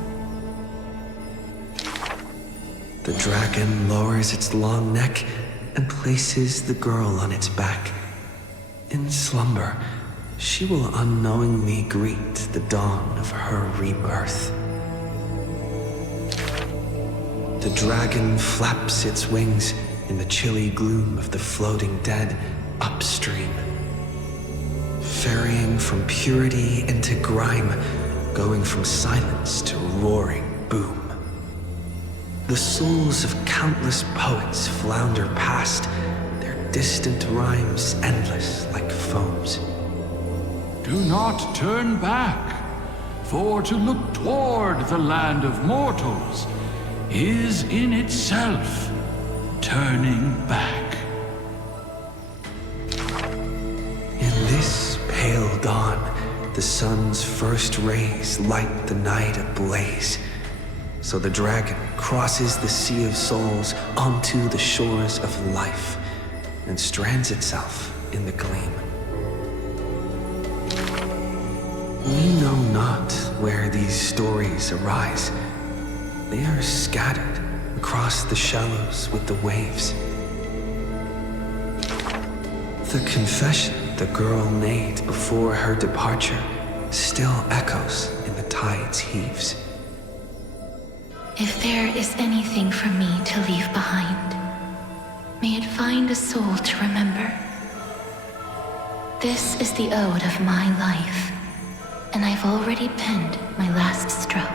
The dragon lowers its long neck and places the girl on its back. In slumber, she will unknowingly greet the dawn of her rebirth. The dragon flaps its wings in the chilly gloom of the floating dead upstream, ferrying from purity into grime, going from silence to roaring boom. The souls of countless poets flounder past, their distant rhymes endless like foams. Do not turn back, for to look toward the land of mortals is in itself turning back. In this pale dawn, the sun's first rays light the night ablaze. So the dragon crosses the sea of souls onto the shores of life and strands itself in the gleam. We know not where these stories arise. They are scattered across the shallows with the waves. The confession the girl made before her departure still echoes in the tide's heaves. If there is anything for me to leave behind, may it find a soul to remember. This is the ode of my life, and I've already penned my last stroke.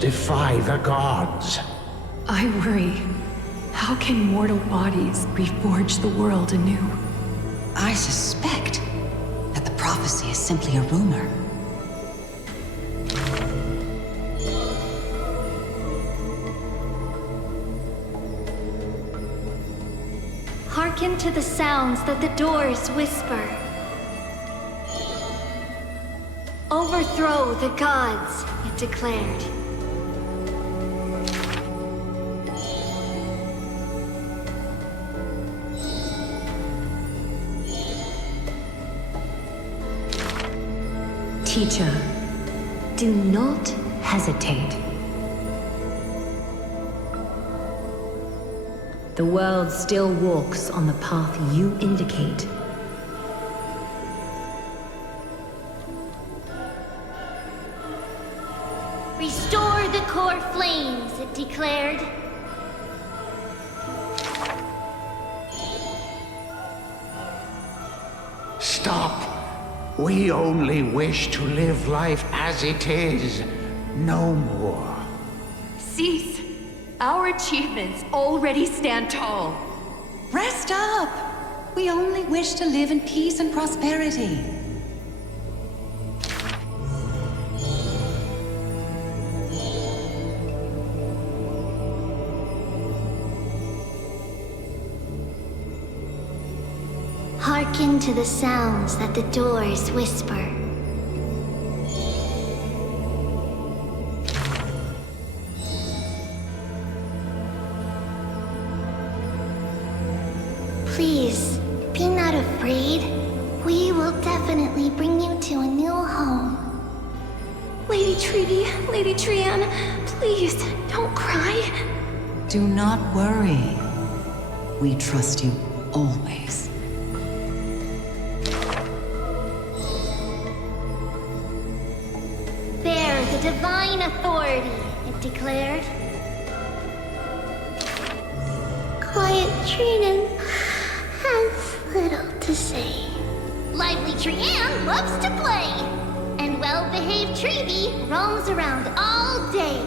Defy the gods. I worry. How can mortal bodies reforge the world anew? I suspect that the prophecy is simply a rumor. Hearken to the sounds that the doors whisper. Overthrow the gods, it declared. Teacher, do not hesitate. The world still walks on the path you indicate. Restore the core flames, it declared. Stop. We only wish to live life as it is. No more. Cease. Our achievements already stand tall. Rest up! We only wish to live in peace and prosperity. Hearken to the sounds that the doors whisper. Please, be not afraid. We will definitely bring you to a new home. Lady Treaty, Lady Trianne, please, don't cry. Do not worry. We trust you always. Bear the divine authority, it declared. Quiet Trinan has little to say. Lively Trianne loves to play. And well-behaved Treeby roams around all day.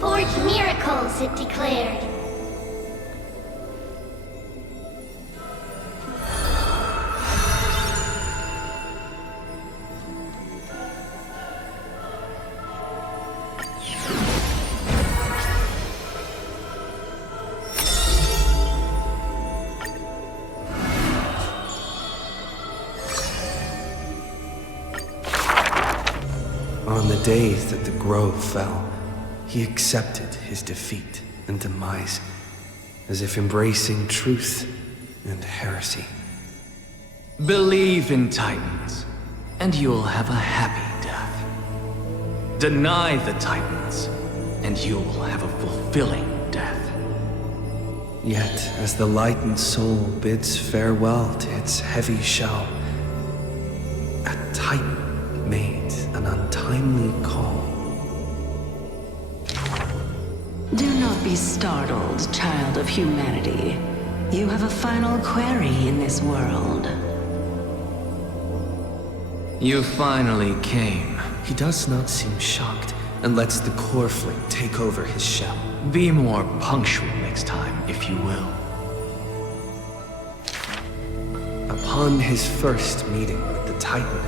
Forge miracles, it declared. On the day that the grove fell, he accepted his defeat and demise, as if embracing truth and heresy. Believe in Titans, and you'll have a happy death. Deny the Titans, and you will have a fulfilling death. Yet, as the lightened soul bids farewell to its heavy shell, a Titan made an untimely call. Do not be startled, child of humanity. You have a final query in this world. You finally came. He does not seem shocked and lets the core fling take over his shell. Be more punctual next time, if you will. Upon his first meeting with the Titan,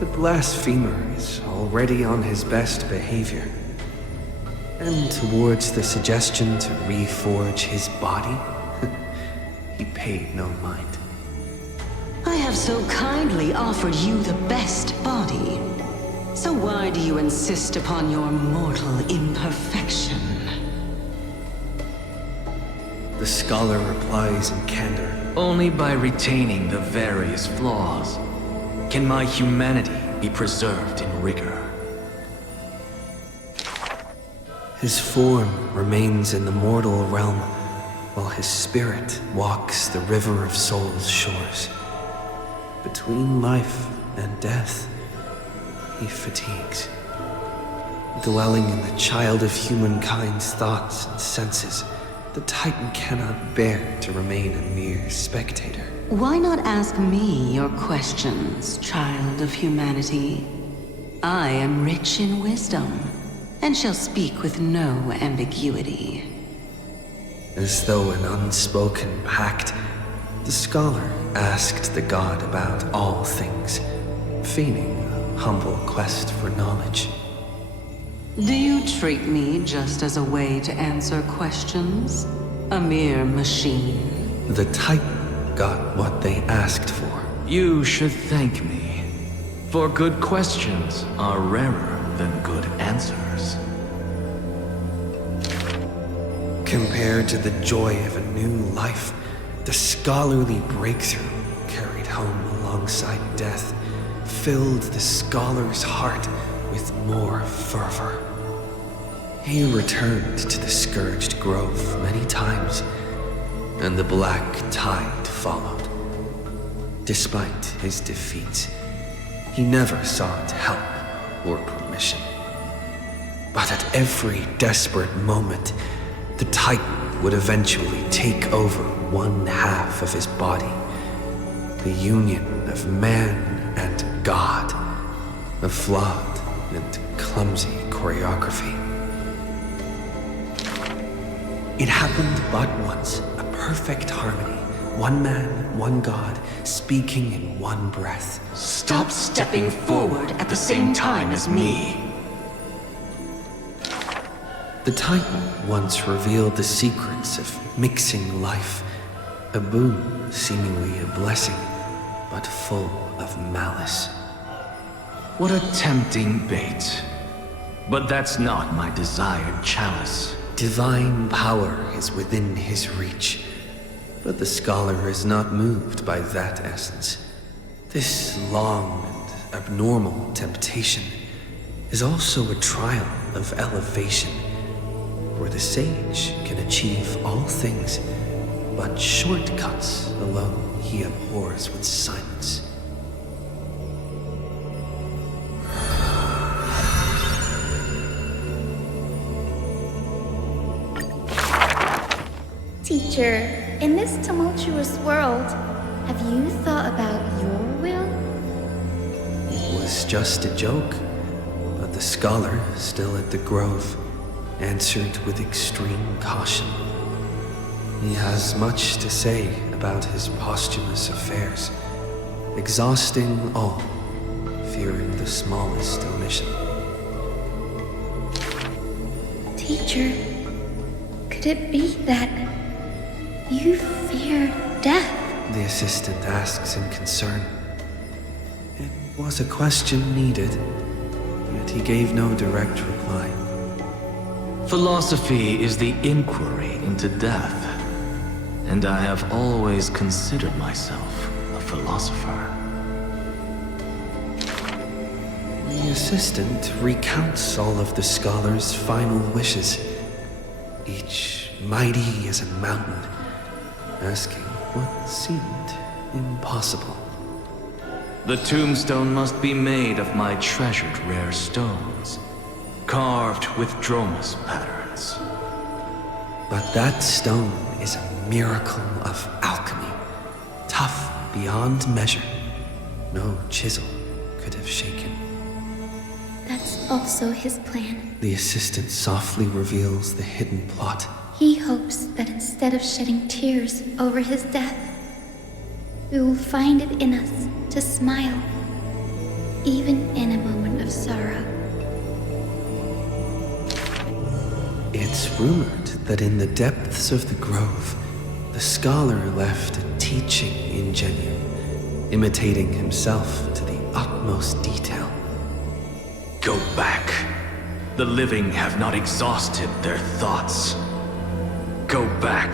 the blasphemer is already on his best behavior. And towards the suggestion to reforge his body, he paid no mind. I have so kindly offered you the best body. So why do you insist upon your mortal imperfection? The scholar replies in candor. Only by retaining the various flaws can my humanity be preserved in rigor. His form remains in the mortal realm, while his spirit walks the river of souls' shores. Between life and death, he fatigues. Dwelling in the child of humankind's thoughts and senses, the Titan cannot bear to remain a mere spectator. Why not ask me your questions, child of humanity? I am rich in wisdom, and shall speak with no ambiguity. As though an unspoken pact, the scholar asked the god about all things, feigning a humble quest for knowledge. Do you treat me just as a way to answer questions? A mere machine? The Titan got what they asked for. You should thank me, for good questions are rarer than good answers. Compared to the joy of a new life, the scholarly breakthrough carried home alongside death filled the scholar's heart with more fervor. He returned to the Scourged Grove many times, and the black tide followed. Despite his defeats, he never sought help or permission. But at every desperate moment, the Titan would eventually take over one half of his body. The union of man and God. A flawed and clumsy choreography. It happened but once, a perfect harmony. One man, one God, speaking in one breath. Stop stepping forward at the same time as me. The Titan once revealed the secrets of mixing life. A boon, seemingly a blessing, but full of malice. What a tempting bait. But that's not my desired chalice. Divine power is within his reach, but the scholar is not moved by that essence. This long and abnormal temptation is also a trial of elevation, where the sage can achieve all things, but shortcuts alone he abhors with silence. Teacher, in this tumultuous world, have you thought about your will? It was just a joke, but the scholar, still at the grove, answered with extreme caution. He has much to say about his posthumous affairs, exhausting all, fearing the smallest omission. Teacher, could it be that you fear death? The assistant asks in concern. It was a question needed, yet he gave no direct reply. Philosophy is the inquiry into death, and I have always considered myself a philosopher. The assistant recounts all of the scholar's final wishes, each mighty as a mountain, asking what seemed impossible. The tombstone must be made of my treasured rare stones, carved with Dromus patterns. But that stone is a miracle of alchemy, tough beyond measure. No chisel could have shaken. That's also his plan. The assistant softly reveals the hidden plot. He hopes that instead of shedding tears over his death, we will find it in us to smile, even in a moment of sorrow. It's rumored that in the depths of the grove, the scholar left a teaching ingenium, imitating himself to the utmost detail. Go back. The living have not exhausted their thoughts. Go back.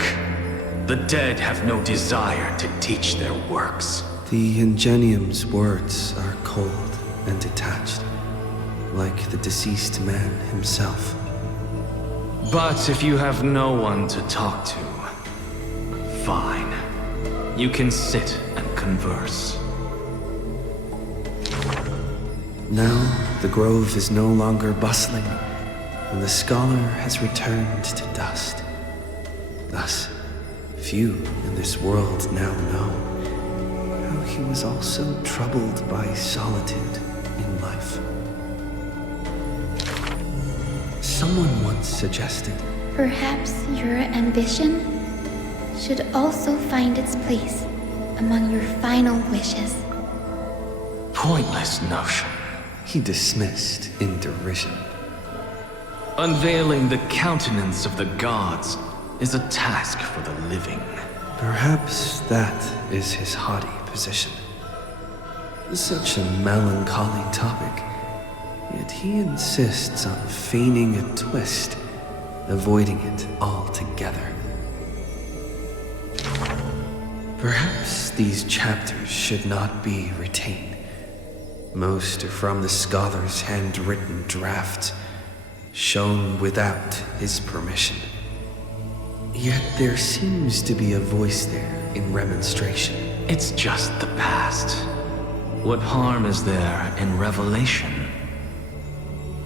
The dead have no desire to teach their works. The ingenium's words are cold and detached, like the deceased man himself. But if you have no one to talk to, fine. You can sit and converse. Now, the grove is no longer bustling, and the scholar has returned to dust. Thus, few in this world now know how he was also troubled by solitude in life. Someone once suggested. Perhaps your ambition should also find its place among your final wishes. Pointless notion. He dismissed in derision. Unveiling the countenance of the gods is a task for the living. Perhaps that is his haughty position. Such a melancholy topic, yet he insists on feigning a twist, avoiding it altogether. Perhaps these chapters should not be retained. Most are from the scholar's handwritten drafts, shown without his permission. Yet there seems to be a voice there in remonstration. It's just the past. What harm is there in revelation?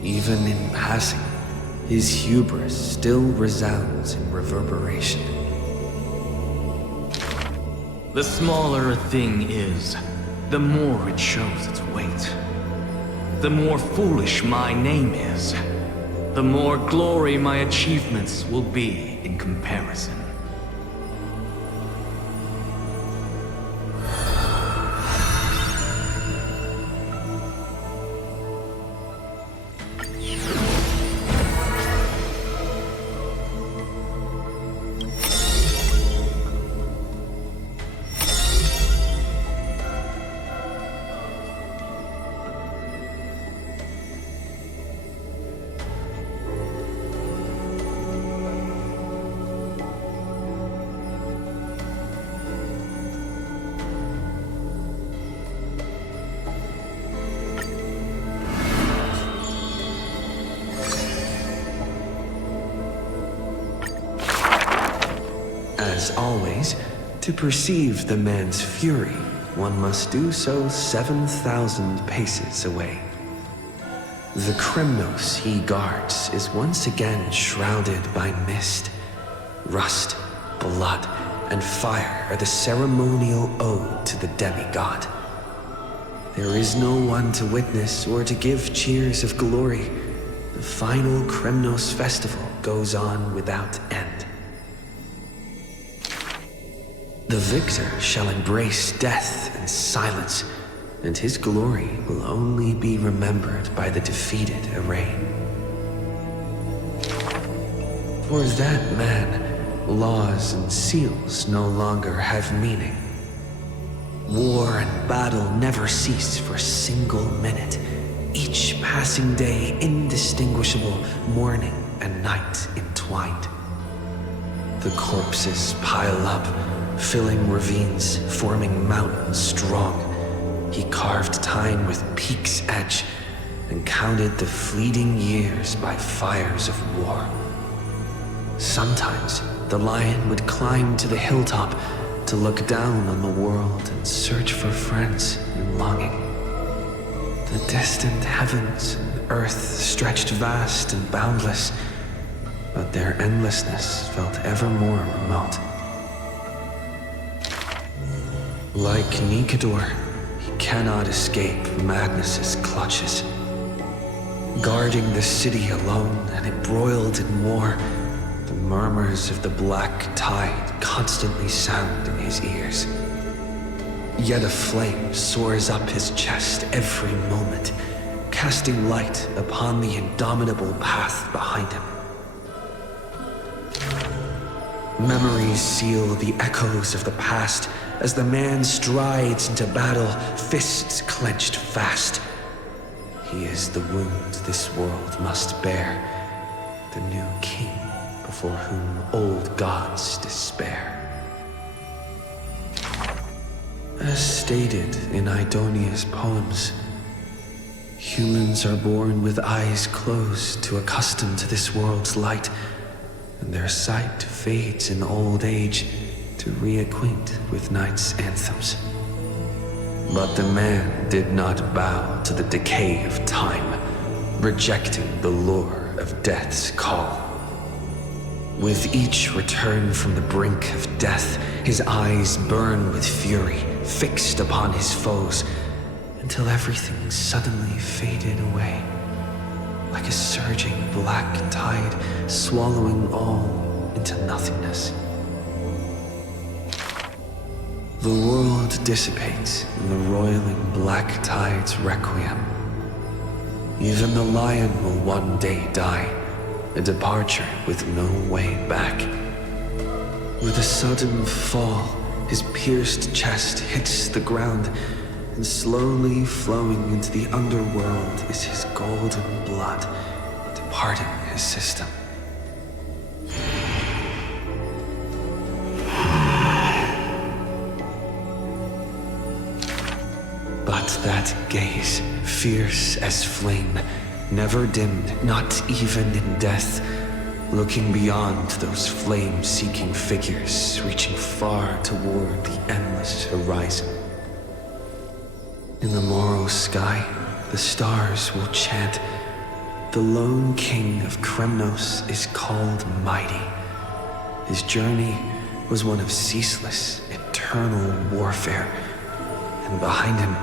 Even in passing, his hubris still resounds in reverberation. The smaller a thing is, the more it shows its weight. The more foolish my name is, the more glory my achievements will be in comparison. As always, to perceive the man's fury, one must do so 7,000 paces away. The Krymnos he guards is once again shrouded by mist. Rust, blood, and fire are the ceremonial ode to the demigod. There is no one to witness or to give cheers of glory. The final Krymnos festival goes on without end. The victor shall embrace death and silence, and his glory will only be remembered by the defeated array. For that man, laws and seals no longer have meaning. War and battle never cease for a single minute, each passing day indistinguishable, morning and night entwined. The corpses pile up, filling ravines, forming mountains strong. He carved time with peak's edge and counted the fleeting years by fires of war. Sometimes the lion would climb to the hilltop to look down on the world and search for friends in longing. The distant heavens and earth stretched vast and boundless, but their endlessness felt ever more remote. Like Nikador, he cannot escape madness's clutches. Guarding the city alone and embroiled in war, the murmurs of the black tide constantly sound in his ears. Yet a flame soars up his chest every moment, casting light upon the indomitable path behind him. Memories seal the echoes of the past as the man strides into battle, fists clenched fast. He is the wound this world must bear, the new king before whom old gods despair. As stated in Idonia's poems, humans are born with eyes closed to accustom to this world's light, and their sight fades in old age to reacquaint with night's anthems. But the man did not bow to the decay of time, rejecting the lure of death's call. With each return from the brink of death, his eyes burn with fury, fixed upon his foes, until everything suddenly faded away. like a surging black tide swallowing all into nothingness. The world dissipates in the roiling black tide's requiem. Even the lion will one day die, a departure with no way back. With a sudden fall, his pierced chest hits the ground, and slowly flowing into the underworld is his golden blood, departing his system. But that gaze, fierce as flame, never dimmed, not even in death, looking beyond those flame-seeking figures, reaching far toward the endless horizon. In the morrow sky, the stars will chant, "The lone king of Kremnos is called mighty. His journey was one of ceaseless, eternal warfare, and behind him,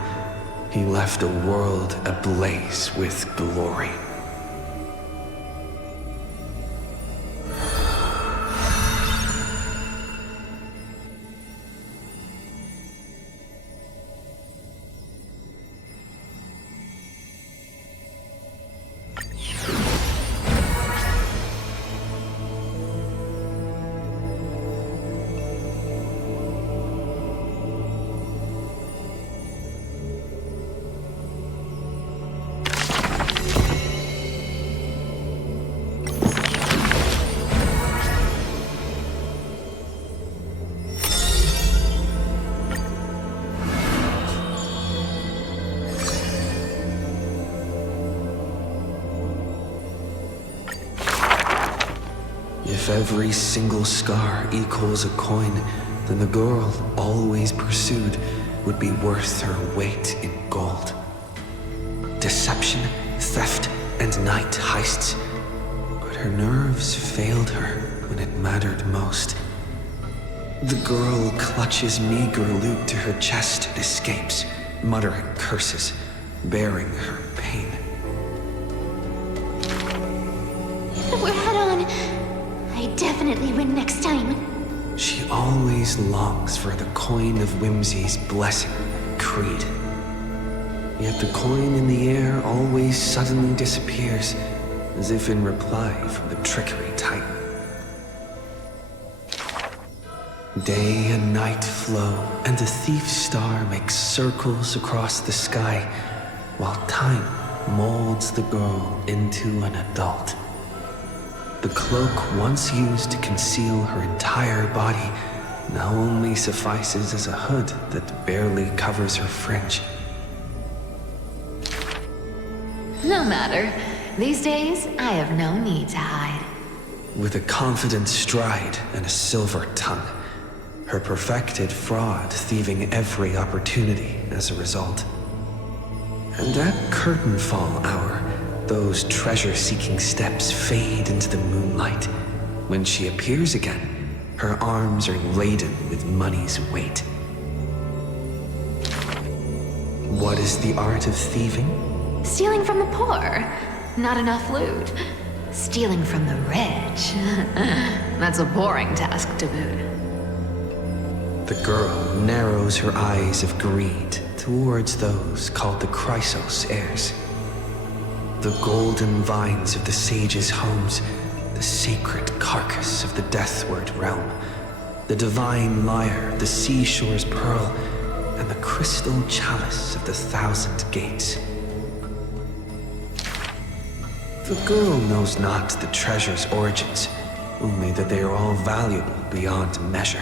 he left a world ablaze with glory." If every single scar equals a coin, then the girl always pursued would be worth her weight in gold. Deception, theft, and night heists. But her nerves failed her when it mattered most. The girl clutches meager loot to her chest and escapes, muttering curses, bearing her pain. We're head on. I definitely win next time. She always longs for the coin of whimsy's blessing, creed. Yet the coin in the air always suddenly disappears, as if in reply from the trickery titan. Day and night flow, and the thief's star makes circles across the sky, while time molds the girl into an adult. The cloak once used to conceal her entire body now only suffices as a hood that barely covers her fringe. No matter. These days, I have no need to hide. With a confident stride and a silver tongue, her perfected fraud thieving every opportunity as a result. And at curtain fall hour, those treasure-seeking steps fade into the moonlight. When she appears again, her arms are laden with money's weight. What is the art of thieving? Stealing from the poor. Not enough loot. Stealing from the rich. That's a boring task to boot. The girl narrows her eyes of greed towards those called the Chrysos heirs. The golden vines of the sages' homes, the sacred carcass of the Deathward realm, the divine lyre, the seashore's pearl, and the crystal chalice of the thousand gates. The girl knows not the treasure's origins, only that they are all valuable beyond measure.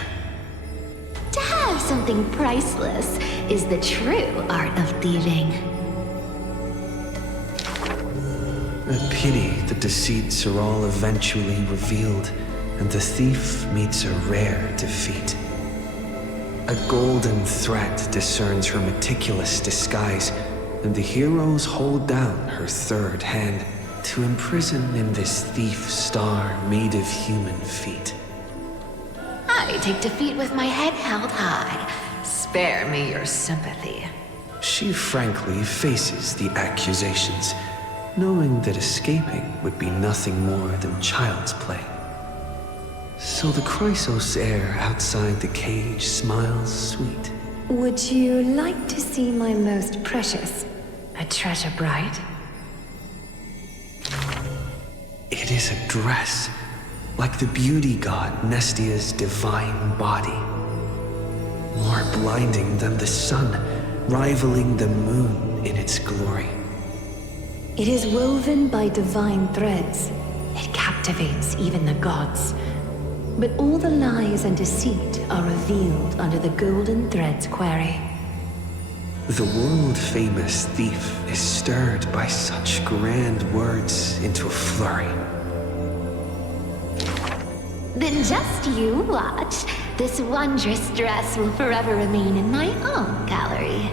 To have something priceless is the true art of thieving. A pity the deceits are all eventually revealed, and the thief meets a rare defeat. A golden thread discerns her meticulous disguise, and the heroes hold down her third hand to imprison in this thief star made of human feet. I take defeat with my head held high. Spare me your sympathy. She frankly faces the accusations, knowing that escaping would be nothing more than child's play. So the Chrysos air outside the cage smiles sweet. Would you like to see my most precious, a treasure bride? It is a dress, like the beauty god Nestia's divine body. More blinding than the sun, rivaling the moon in its glory. It is woven by divine threads. It captivates even the gods. But all the lies and deceit are revealed under the golden thread's query. The world-famous thief is stirred by such grand words into a flurry. Then just you watch. This wondrous dress will forever remain in my own gallery.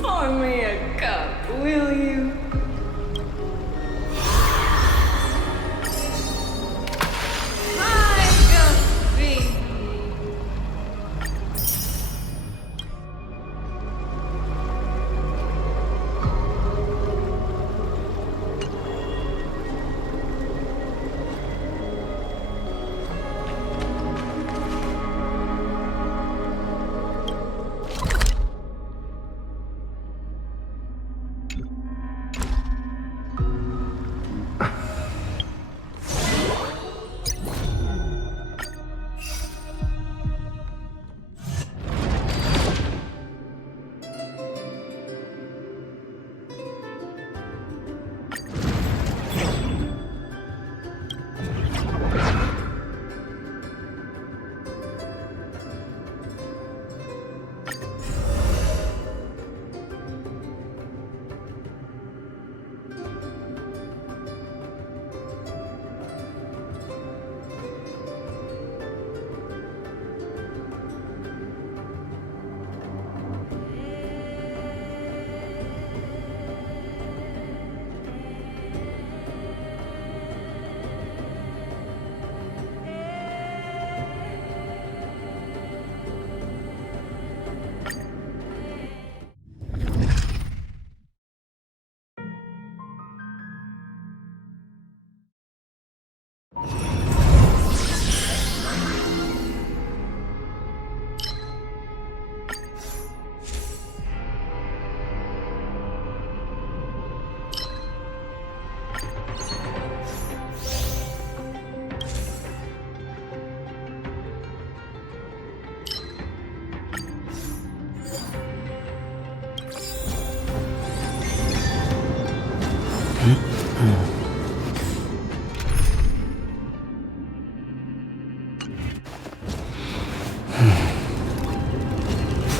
Pour me a cup, will you?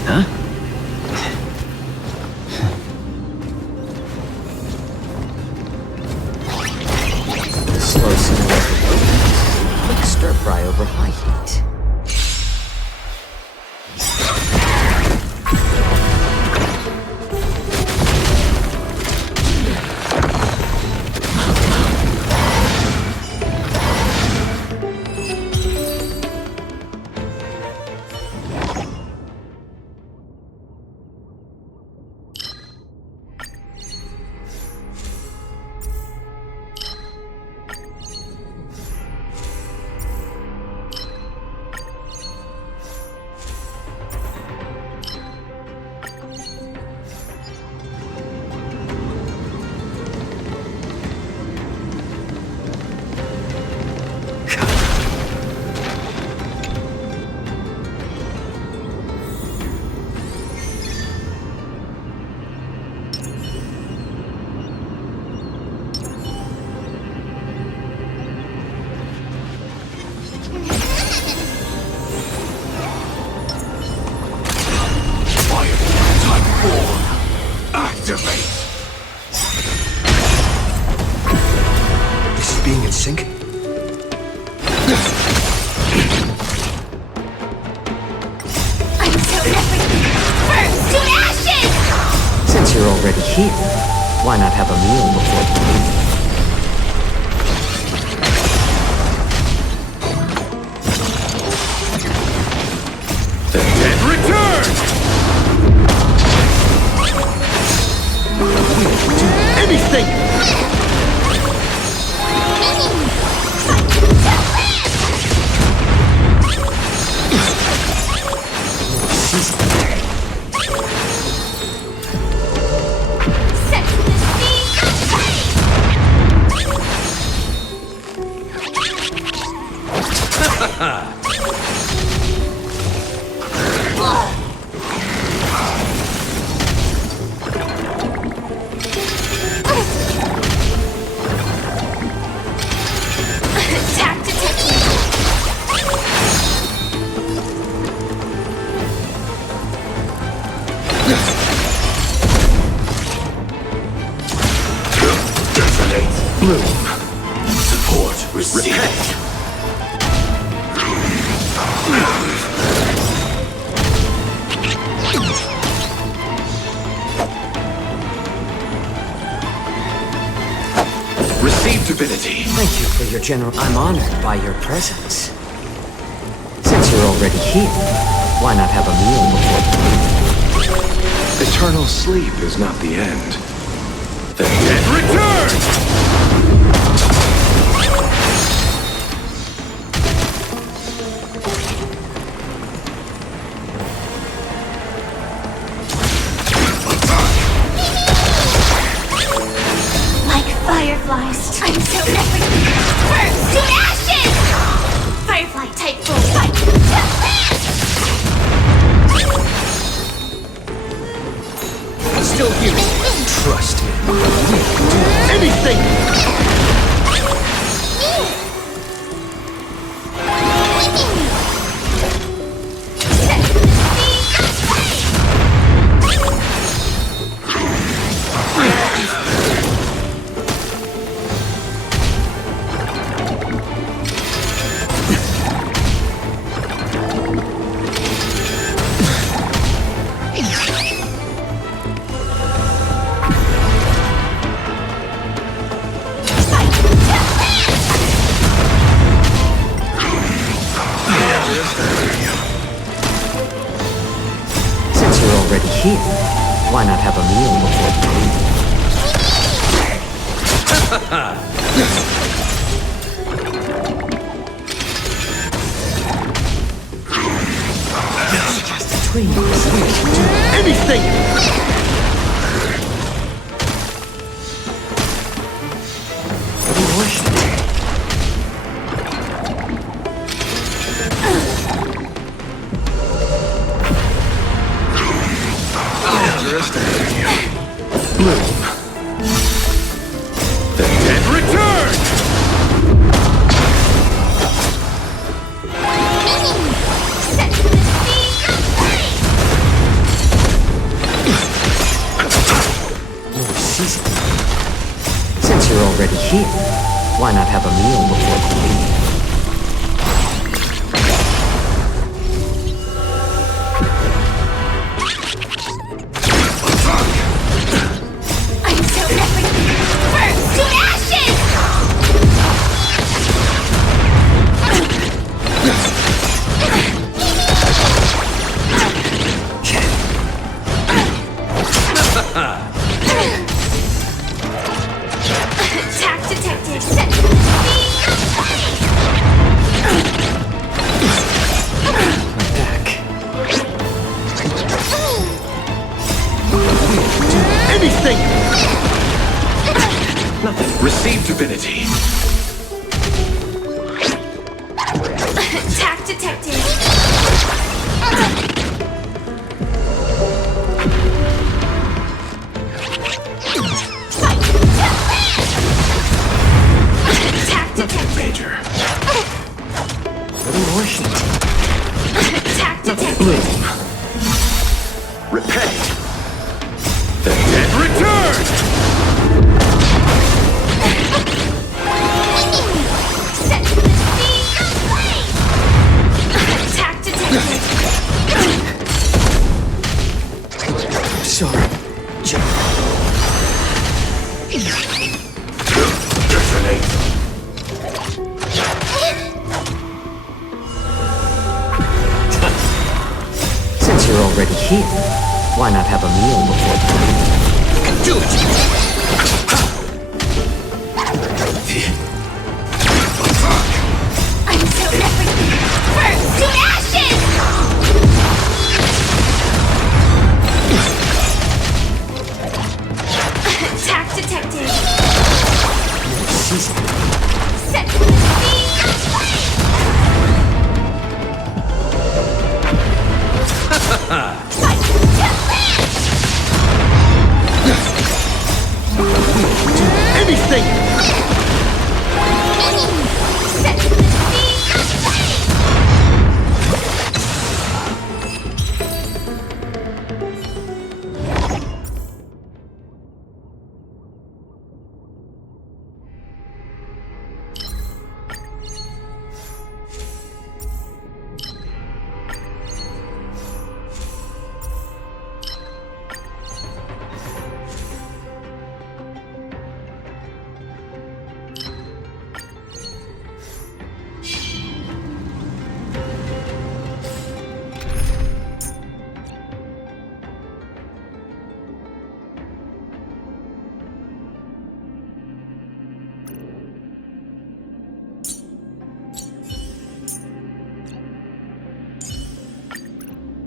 Huh? Slow simmer over low heat. Quick stir fry over high heat. Being in sync? I'm so everything burns to ashes! Since you're already here, why not have a meal before you leave? The dead return! We'll do anything! Bloom. Support received. Receive divinity. Thank you for your general. I'm honored by your presence. Since you're already here, why not have a meal before you leave? Eternal sleep is not the end. The dead return! Fireflies. I'm so everything burns to ashes! Firefly type full fight. Still here. Trust me. We'll do anything! Since you're already here, why not have a meal before you leave? Just a twin. We'll do anything! Bloom. The dead here, why not have a meal before you leave? Until everything burns to ashes! Attack detected. Set me My back. Anything! Nothing. Receive divinity. Attack detected. Attack detected. Major. Little more heat. Attack detected. Bloom. Repay. The dead return! Set the sea aflame. Attack detected. Sorry. Detonate. Since you're already here, why not have a meal before you leave? Do it! Until everything burns to ashes! Attack detected. Set the sea aflame. Fight to land! Anything! Set the sea aflame.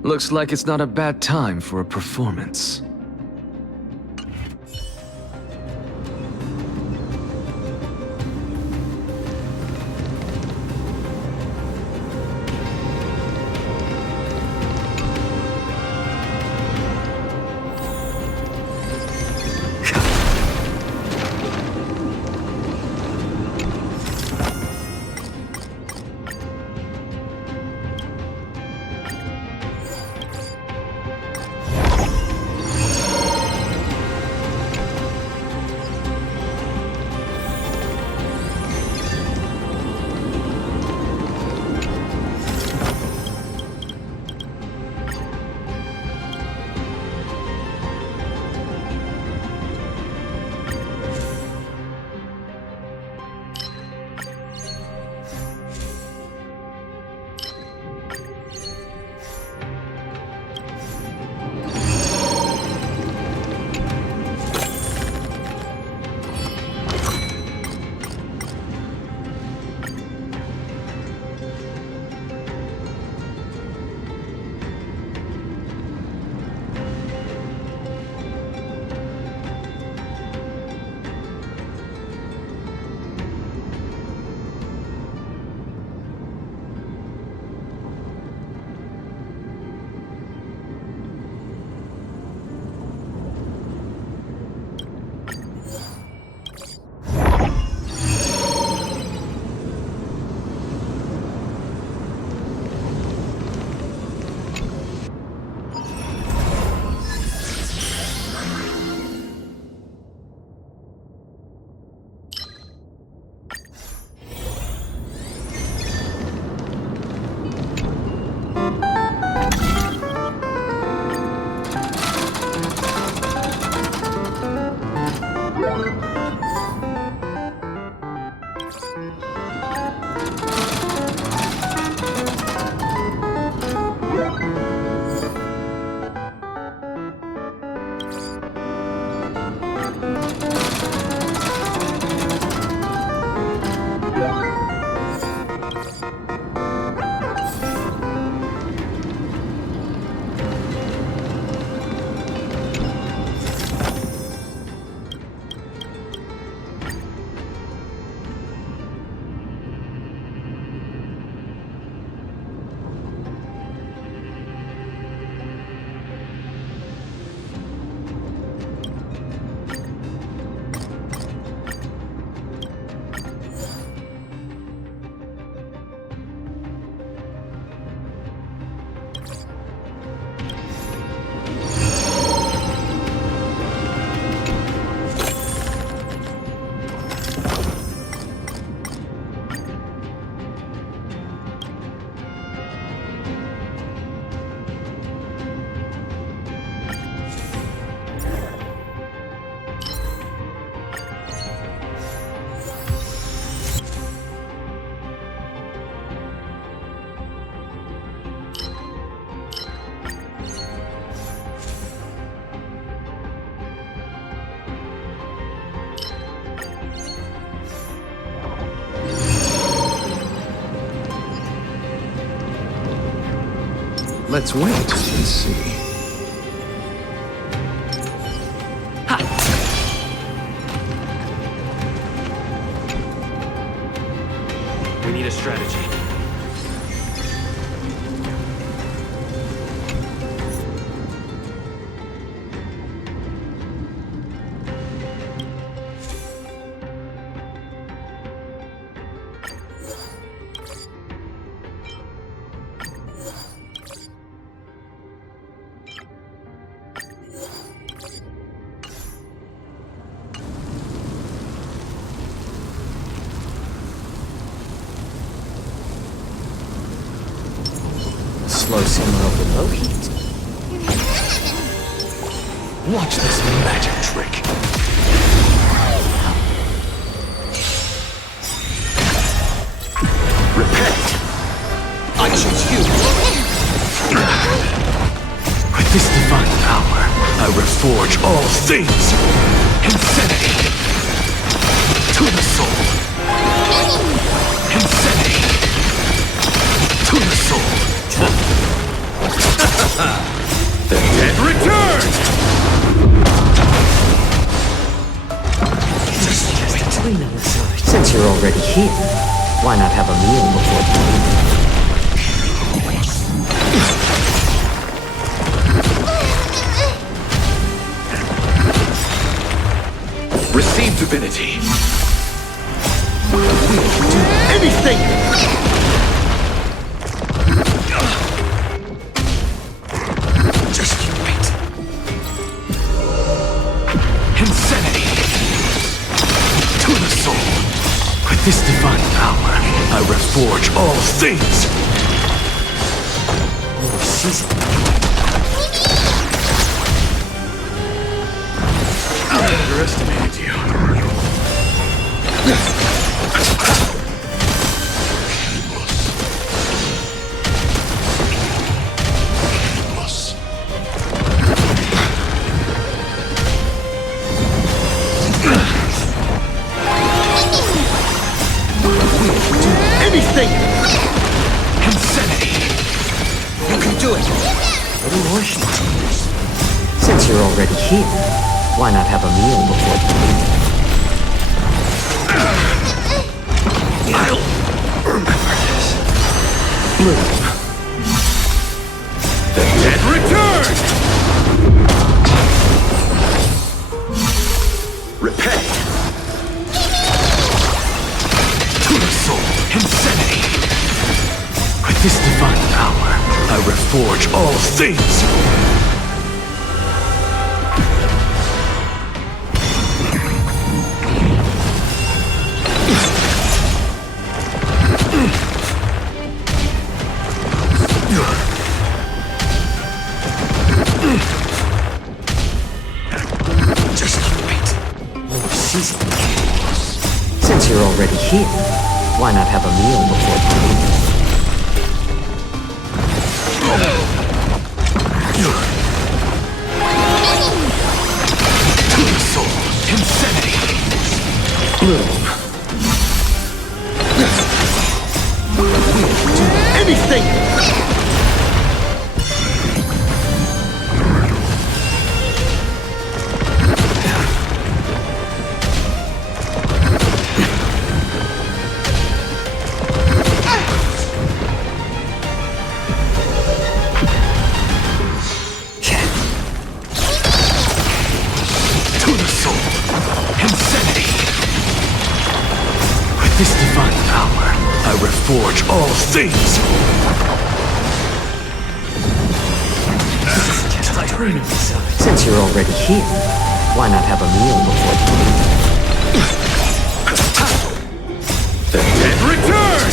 Looks like it's not a bad time for a performance. Let's wait and see. We need a strategy. Slow simmer of the low heat. Watch this magic trick. Repent! I choose you! With this divine power, I reforge all things! Insanity! To the soul! Insanity! To the soul! The dead return! Just between us. Since you're already here, why not have a meal before? Receive divinity. We'll do anything! This divine power, I reforge all things! I underestimated you. Anything! Insanity! You can do it! Since you're already here, why not have a meal before? I'll remember this. Bloom. The dead return! Repent! To the soul, insanity! With this divine power, I reforge all things! Since you're already here, why not have a meal before? To the soul, insanity! reforge all things! Since you're already here, why not have a meal before you leave? The dead return!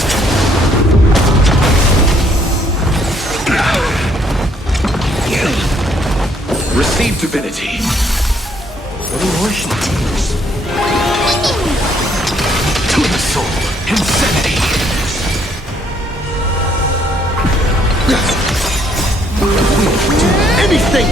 Receive divinity. To the soul, insanity. Anything!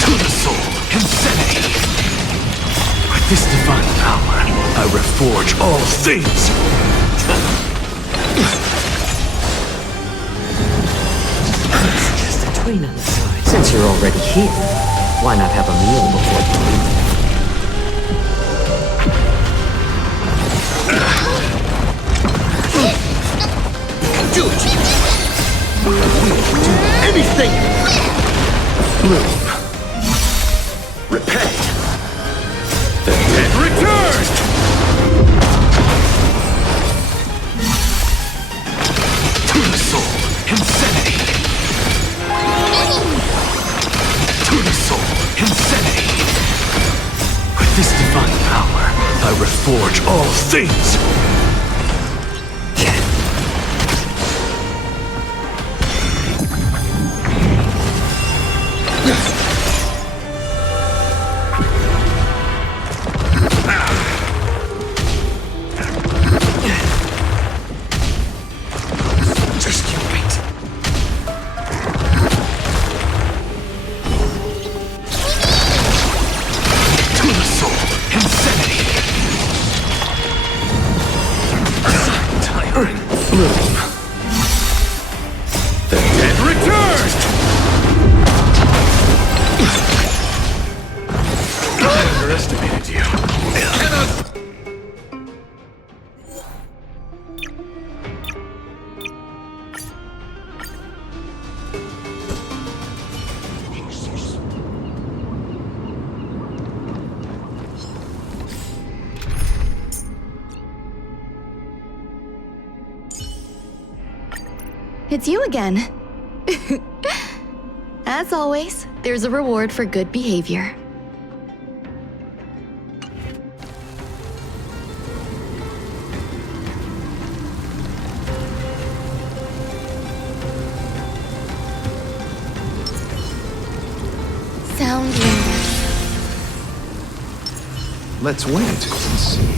To the soul, insanity. With this divine power, I reforge all things. Just a tween on the side. Since you're already here, why not have a meal before you leave? Do it! Anything! Bloom. Repay. The dead return! To the soul, insanity. To the soul, insanity. With this divine power, I reforge all things. Just you wait. To the soul, insanity. Tiring. Bloom. The dead return! I underestimated you. It's you again. As always, there's a reward for good behavior. Sound lingers. Let's wait and see.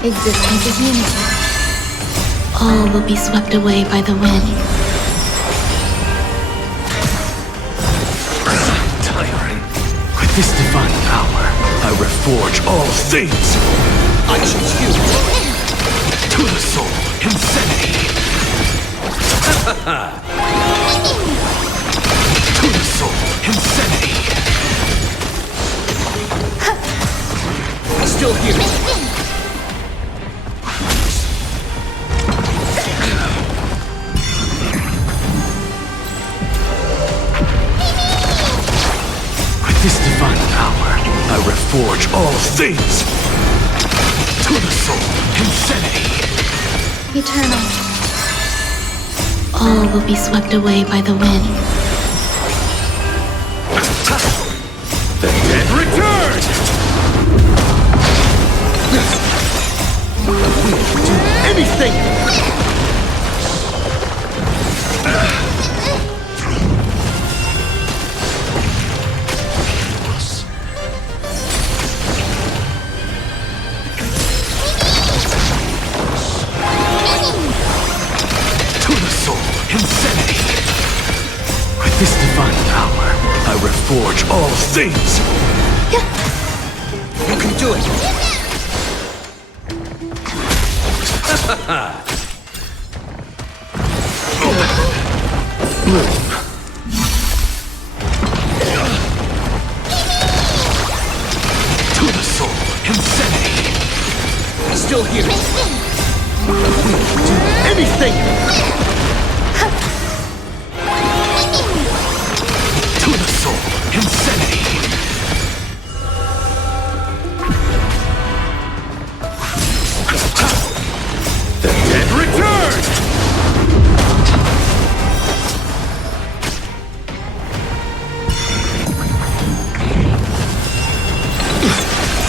Existence is unity. All will be swept away by the wind. Tiring. With this divine power, I reforge all things. I choose you. To the soul, insanity. To the soul, insanity. Still here. This divine power, I reforge all things. To the soul, insanity. Eternal. All will be swept away by the wind. The dead return! Do anything! Insanity! With this divine power, I reforge all things! You can do it! Bloom. To the soul, insanity! anything! To the soul, insanity! The dead return!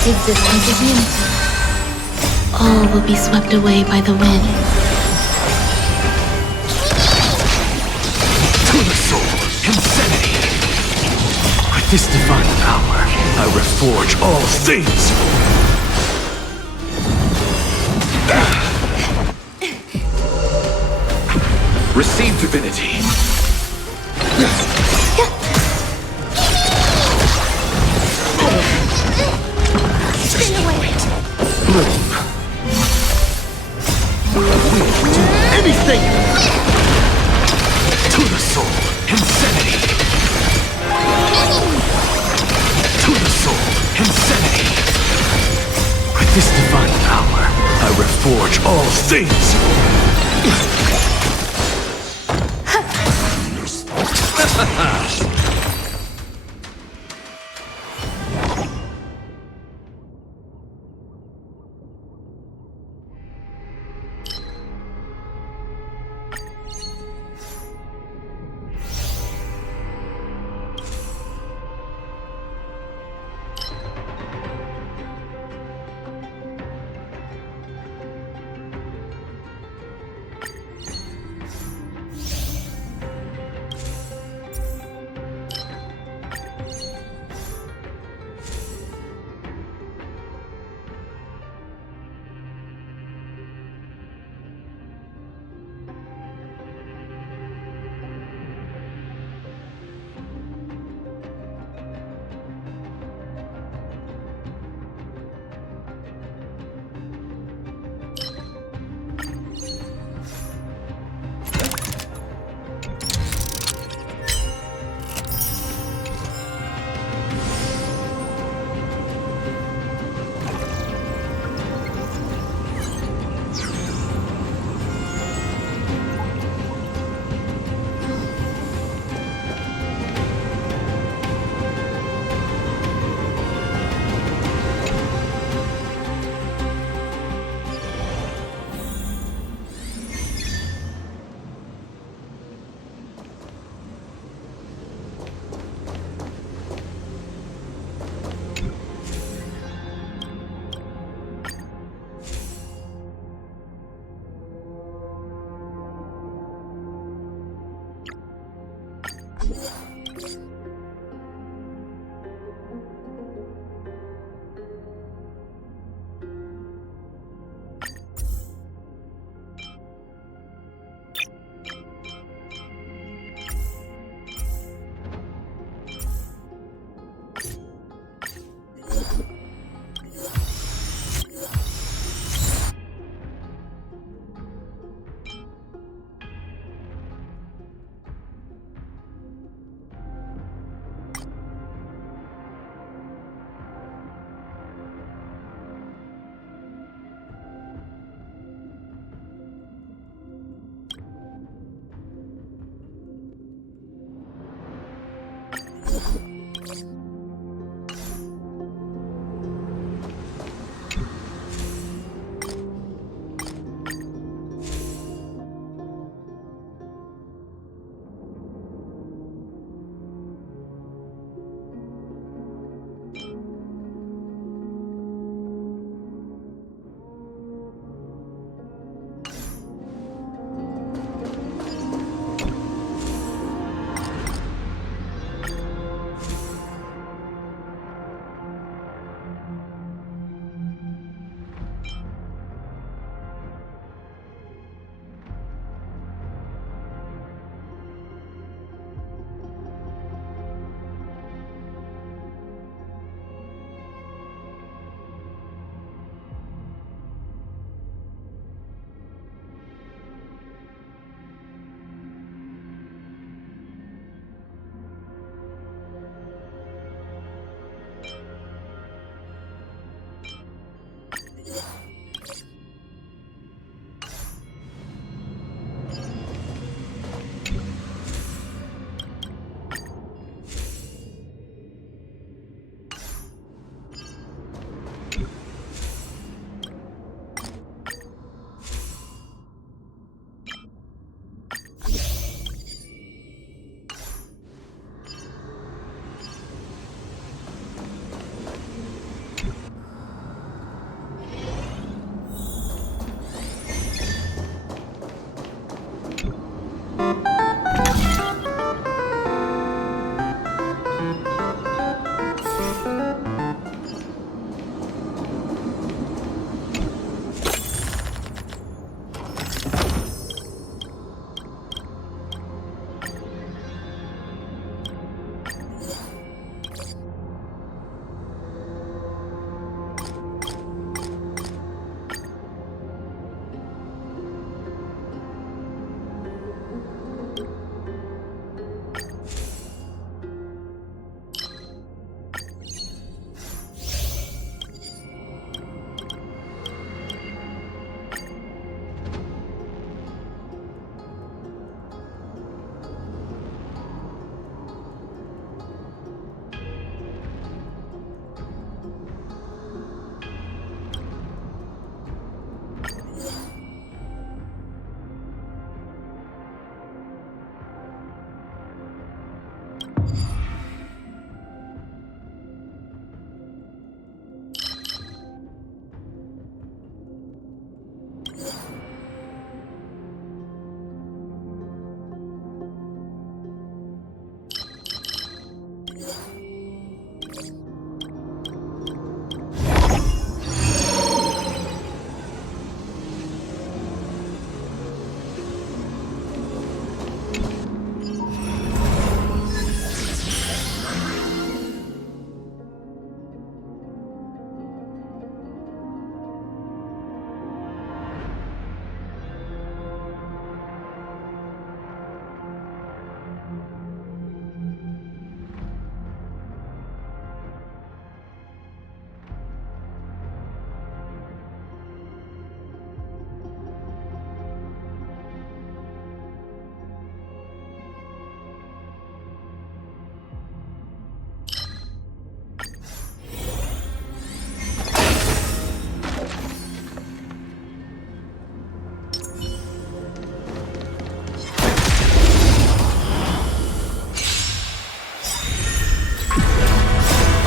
Existence is unity. All will be swept away by the wind. To the soul, insanity! With this divine power, I reforge all things! Receive divinity! Bloom. We'll do anything! To the soul, insanity! To the soul, insanity! With this divine power, I reforge all things!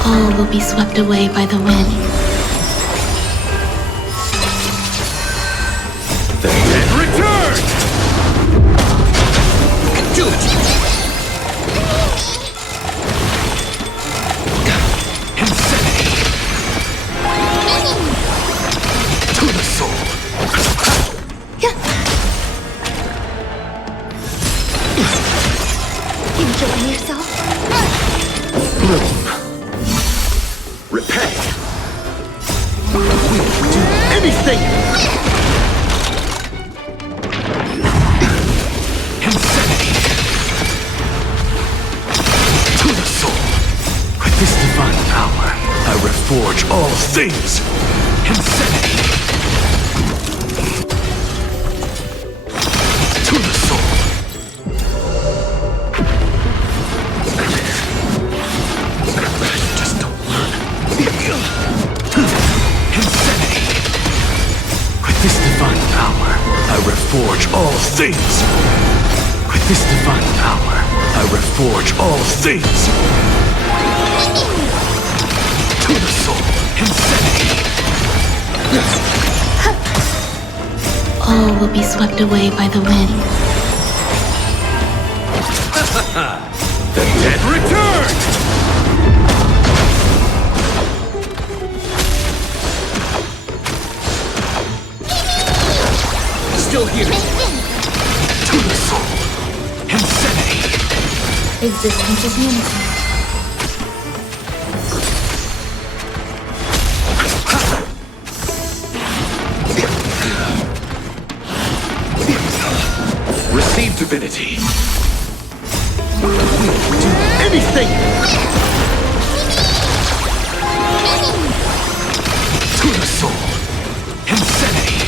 All will be swept away by the wind. The dead return! Do it! Insanity! To the soul! Enjoy yourself? Bloom. Repay. We'll do anything! Insanity! To the soul! With this divine power, I reforge all things! Insanity! To the soul! Just don't learn. Insanity! With this divine power, I reforge all things! With this divine power, I reforge all things! To the soul! Insanity! All will be swept away by the wind. The dead return! Still here. To the soul! Insanity! Existence is unity. Receive divinity! We'll do anything! To the soul! Insanity!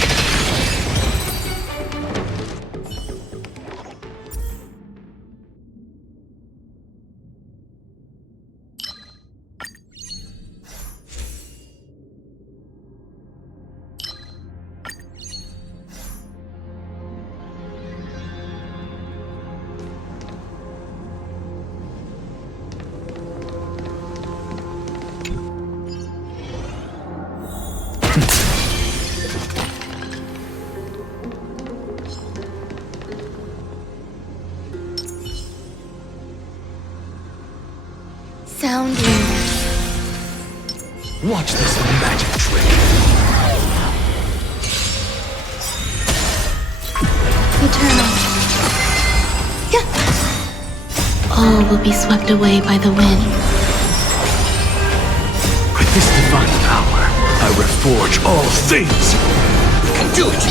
Sound lingers. Watch this magic trick! Eternal. All will be swept away by the wind. With this divine power, I reforge all things! Do it!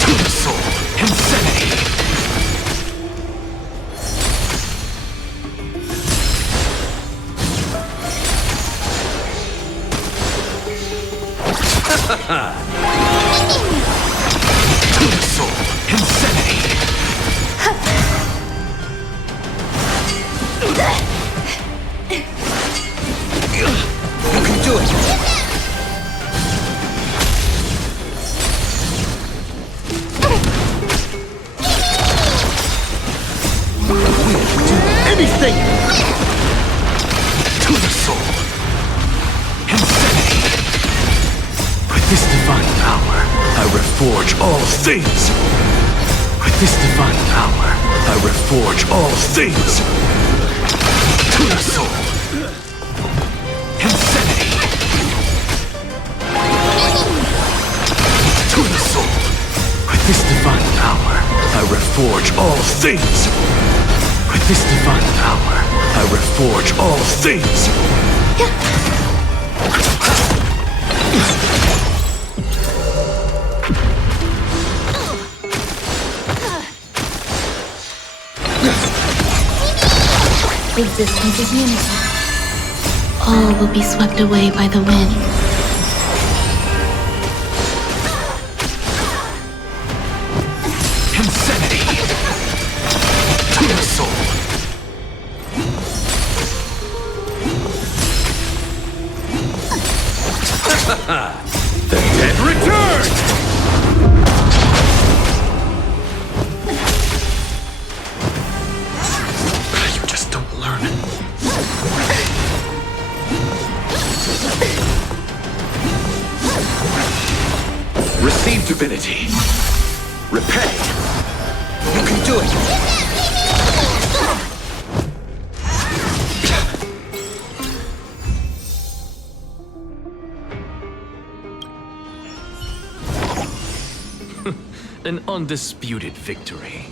To the soul! Insanity! To the soul! Insanity! You can do it! We'll do anything! To the soul! Insanity! With this divine power, I reforge all things! With this divine power, I reforge all things! To the soul! Insanity! To the soul! With this divine power, I reforge all things! With this divine power, I reforge all things! Existence is unity. All will be swept away by the wind. Insanity! To the soul! The dead return! You just Repay! You can do it! An undisputed victory.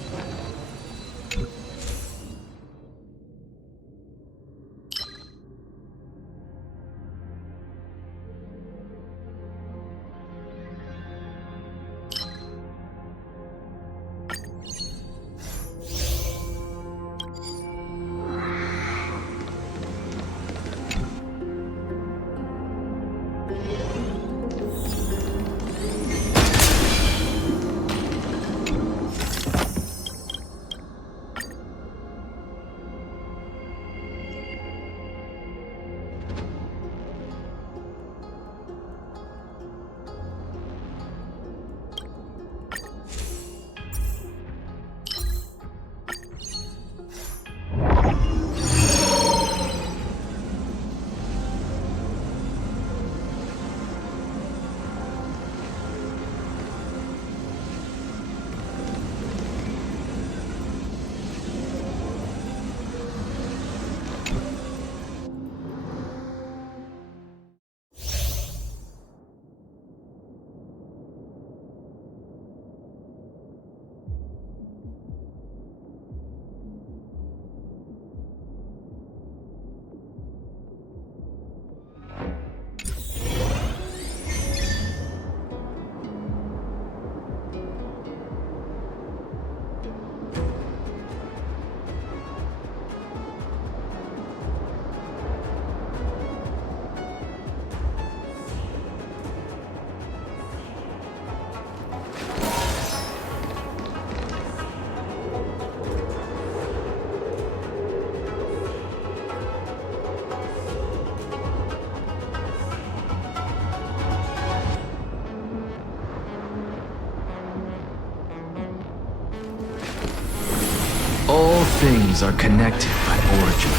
All things are connected by origin,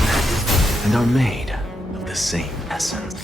and are made of the same essence.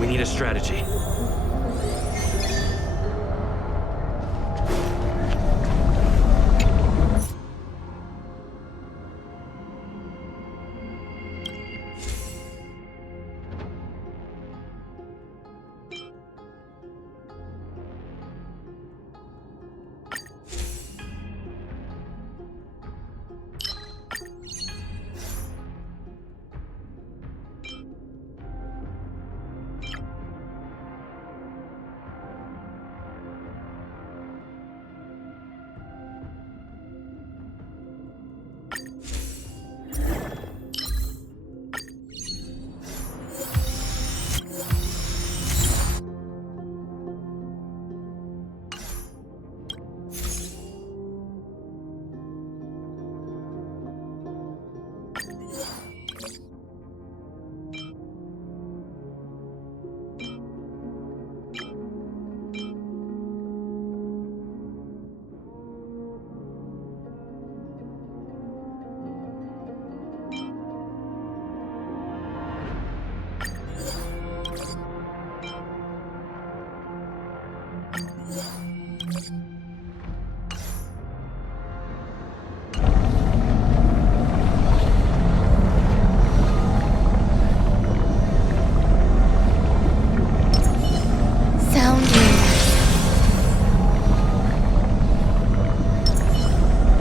We need a strategy.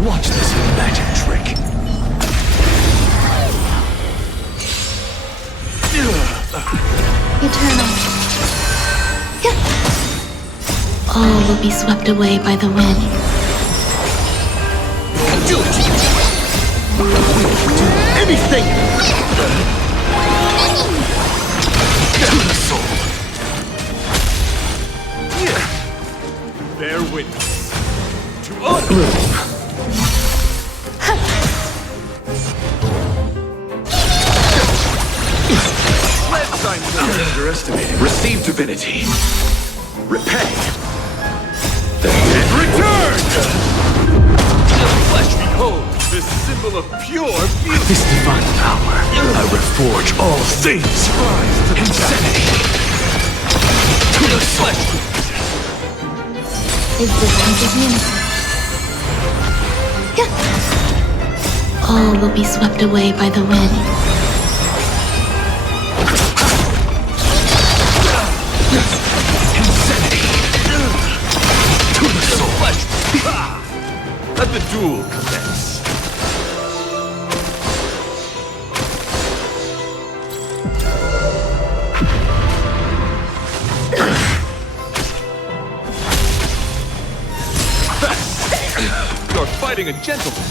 Watch this magic trick. Eternal. All will be swept away by the wind. Do it! Do anything! To the soul. Bear witness to honor. Underestimated. Receive divinity. Repay. Then return! Flesh beholds this symbol of pure beauty. With this divine power, I reforge all things. Insanity. To the flesh. Existence is unity. All will be swept away by the wind. Let the duel commence. You're fighting a gentleman.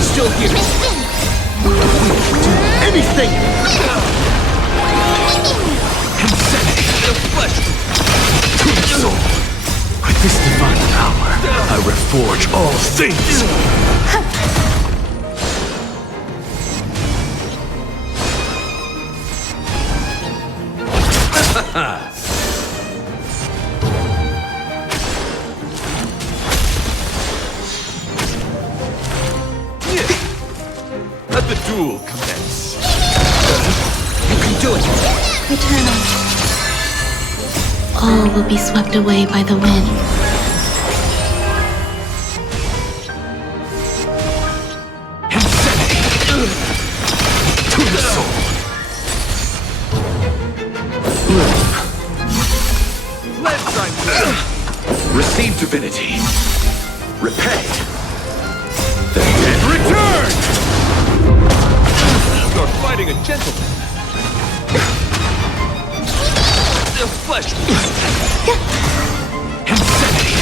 Still here. Do anything! Insanity. The flesh. To the soul. With this divine power, I reforge all things! Let the duel commence. You can do it! Eternal. All will be swept away by the wind. To the soul. Receive divinity. Repay. Then return! You're fighting a gentleman. The flesh. Insanity.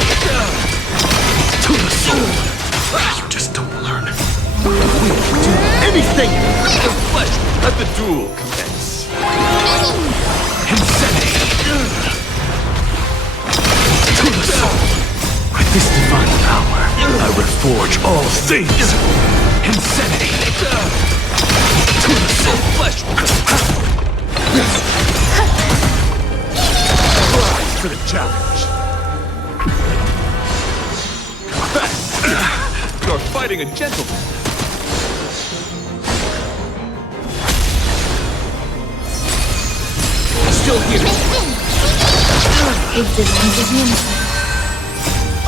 To the soul. You just don't learn. Do anything! The flesh. Let the duel commence. Insanity. To the soul. With this divine power, I reforge all things. Insanity. To the soul. Flesh. Rise to the challenge. You're fighting a gentleman. Still here. Existence is unity.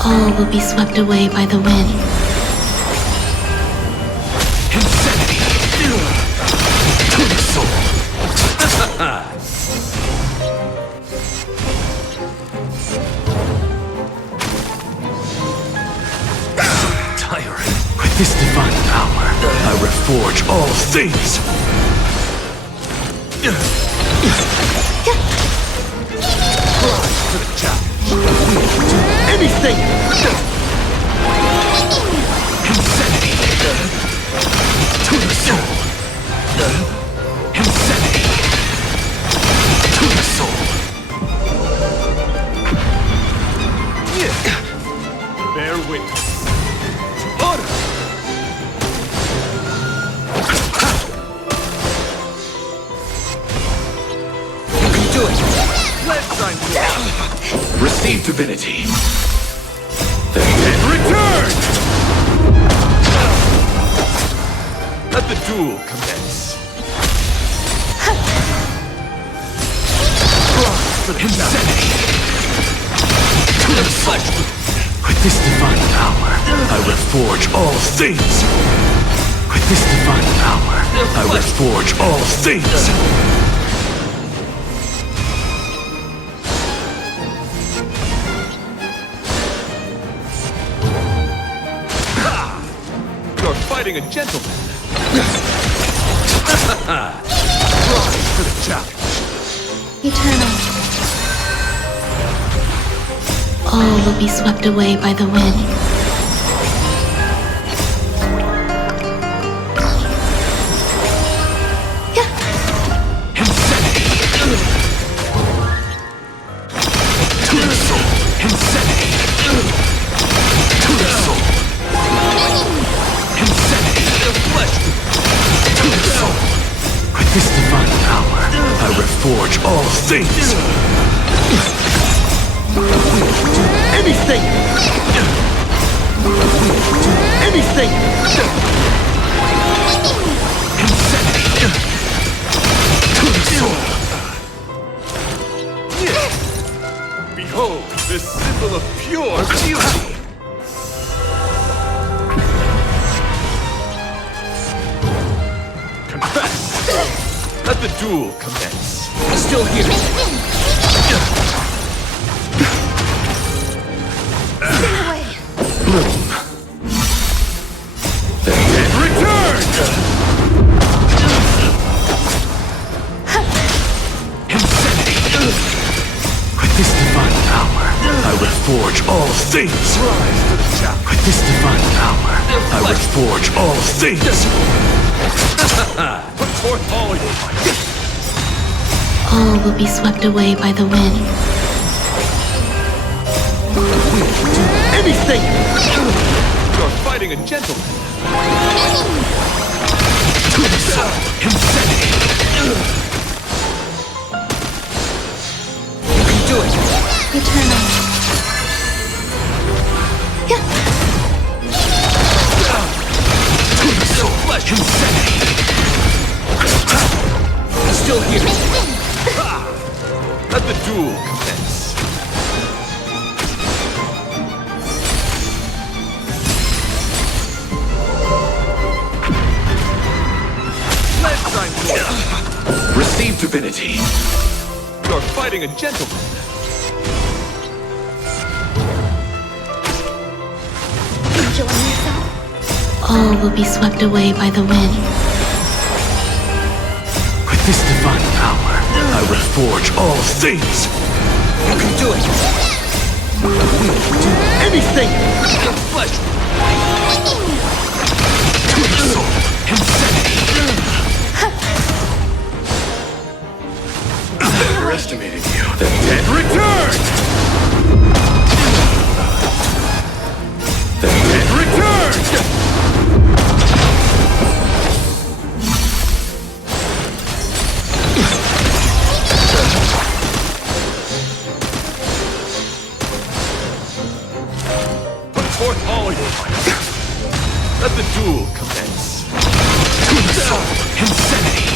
All will be swept away by the wind. Insanity. To the soul. Tiring. With this divine power, I reforge all things. Rise to the challenge. Do anything! Insanity. To the soul. Insanity. To the soul. Bear witness to order. You can do it! Receive divinity. Then return! Let the duel commence. Insanity. To the flesh. With this divine power, I reforge all things. With this divine power, I reforge all things. fighting a gentleman. Rise to the challenge. Eternal. All will be swept away by the wind. With this divine power, I reforge all things. Anything! Anything! Behold, this symbol of pure beauty! Confess! Let the duel commence. Still here. Bloom. The dead return! With this divine power, I reforge all things. Rise to the challenge. With this divine power, I reforge all things. Put forth all your might. All will be swept away by the wind. Anything! You're fighting a gentleman. You can do it. Eternal. Flesh insanity. Still here. Let the duel commence. Receive divinity. You're fighting a gentleman. Enjoy yourself. All will be swept away by the wind. With this divine power, I reforge all things. You can do it. Anything! Flesh. To the soul. Insanity. Underestimated you. The dead return! The dead return! Put forth all your might. Let the duel commence. Insanity!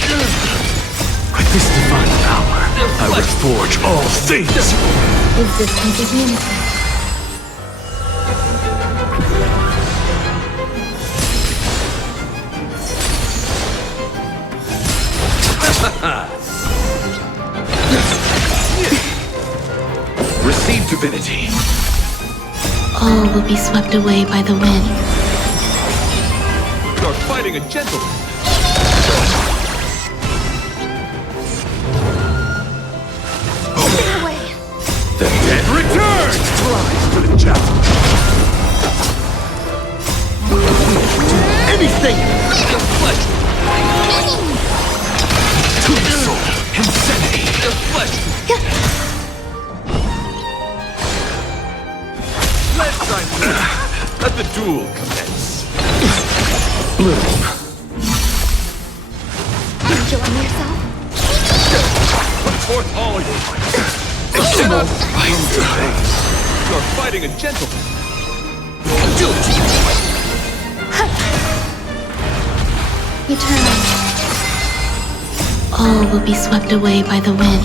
With this divine power, I reforge all things! Existence is unity. Receive divinity. All will be swept away by the wind. You're fighting a gentleman. The dead return! Rise to the challenge. Anything! Flesh. To the soul. Insanity. Flesh. Let the duel commence. Bloom. Enjoy yourself. Put forth all your might. You're fighting a gentleman. Do it. Eternal. All will be swept away by the wind.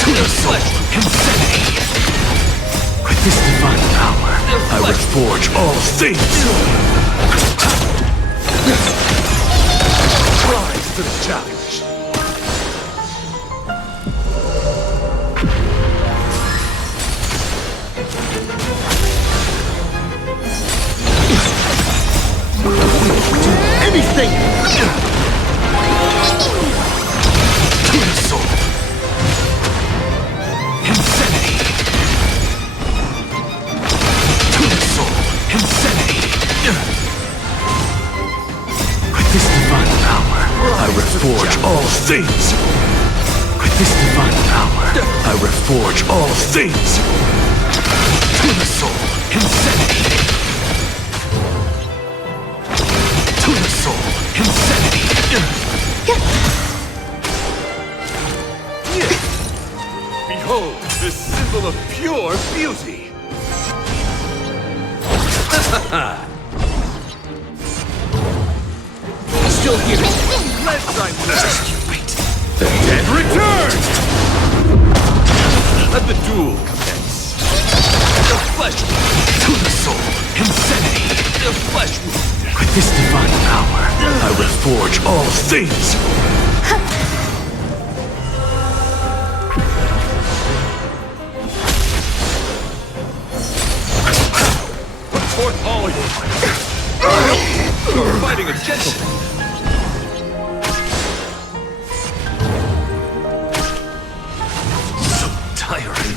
To the flesh. Insanity. With this divine power, I reforge all things. Rise to the challenge. To the soul. Insanity. To the soul. Insanity. With this divine power, I reforge all things. With this divine power, I reforge all things. To the soul. Insanity. To the soul. Insanity. Behold, this symbol of pure beauty! He's still here. Let's try Just you wait. The dead return! Let the duel commence. The flesh to the soul. Insanity. The flesh wound. With this divine power, I reforge all things. Put forth all your might. You're fighting a gentleman. So tiring.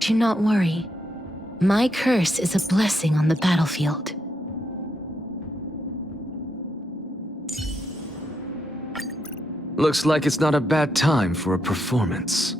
Do not worry. My curse is a blessing on the battlefield. Looks like it's not a bad time for a performance.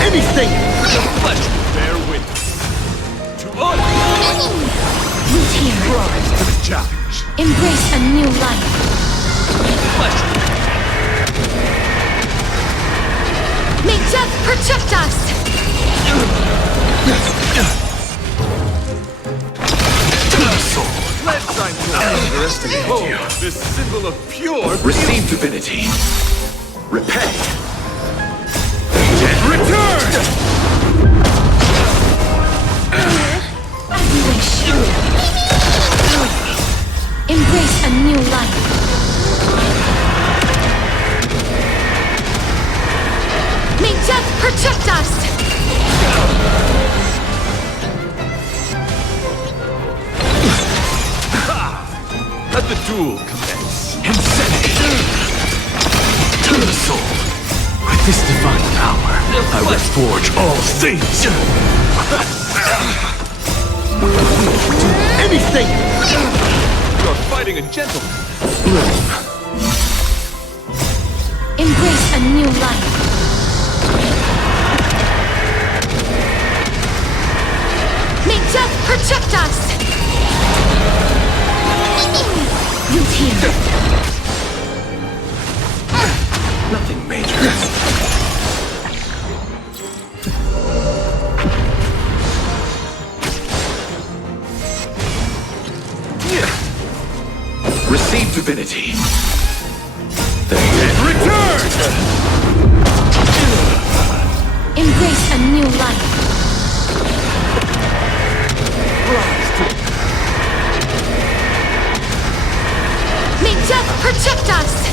Anything! The flesh will bear witness. To honor! Root here. Rise to the challenge. Embrace a new life. Flesh. May death protect us! Let's underestimate you. This symbol of pure Receive divinity. Repay. return! You wish. Embrace a new life. May death protect us! Let the duel commence. Insanity. Turn the soul. With this divine power, I reforge all things. Anything! You're fighting a gentleman. Embrace a new life. May death protect us! Root here. Nothing major. Receive divinity. The dead return! Embrace a new life. May death protect us!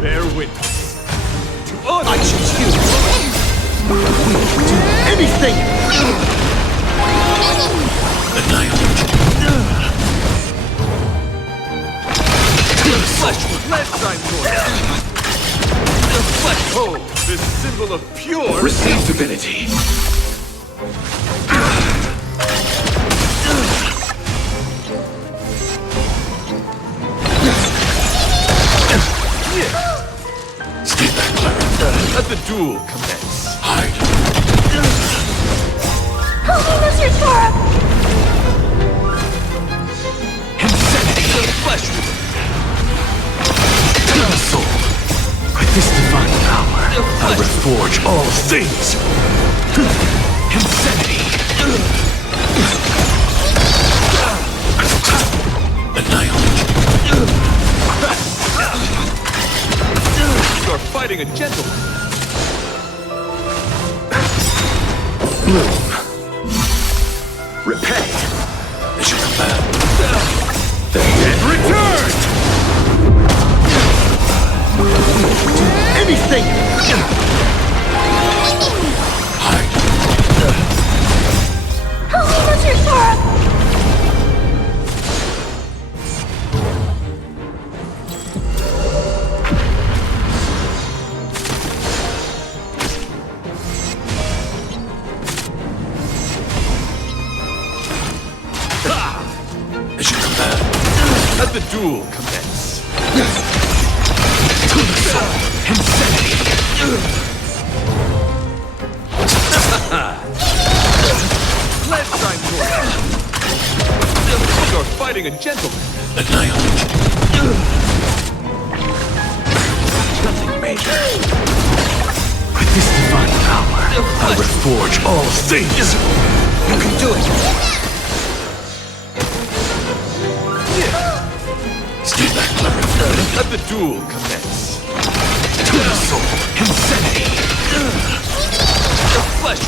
Bear witness. To honor! I choose you! Do anything! annihilate. The flesh will let shine forth. The flesh hold this symbol of pure. Receive divinity. Stay back, Clara. Let the duel commence. Hide. Holy Mr. Torah! The flesh. To the soul. With this divine power, I reforge all things. Insanity. Annihilate. You're fighting a gentleman. Bloom. Repay. As you command. The dead return! Anything! Hide. Holy Mr. Torah! As you command. Let the duel commence. To the soul. Insanity. Let's try You're fighting a gentleman. Annihilate. Nothing major. With this divine power, I reforge all things. You can do it! Stay back, Clara. Let the duel commence. To the soul. Insanity. The flesh.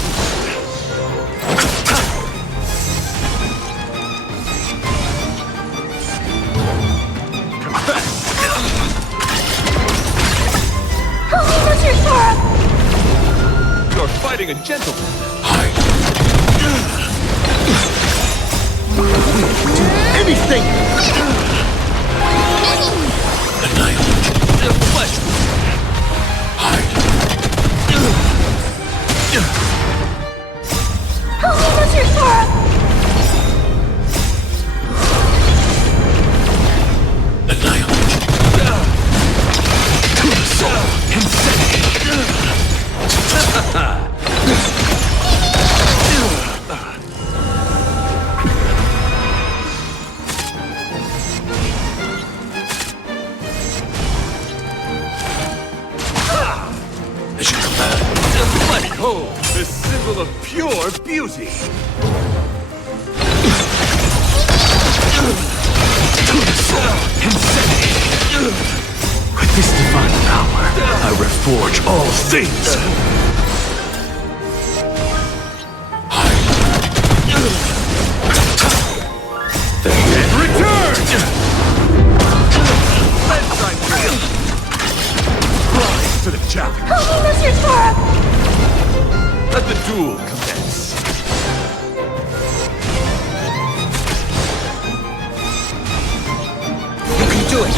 Holy Mr. Torah! You're fighting a gentleman. Hide. Anything! Annihilate. The flesh. Hide. Holy Mr. Torah! Annihilate. To the soul. Insanity. As you command. Behold, the symbol of pure beauty. To the soul. Insanity. With this divine power, I reforge all things. Hide. The dead return! Let's try rise to the challenge. Holy Mr. Torah! Let the duel commence. You can do it!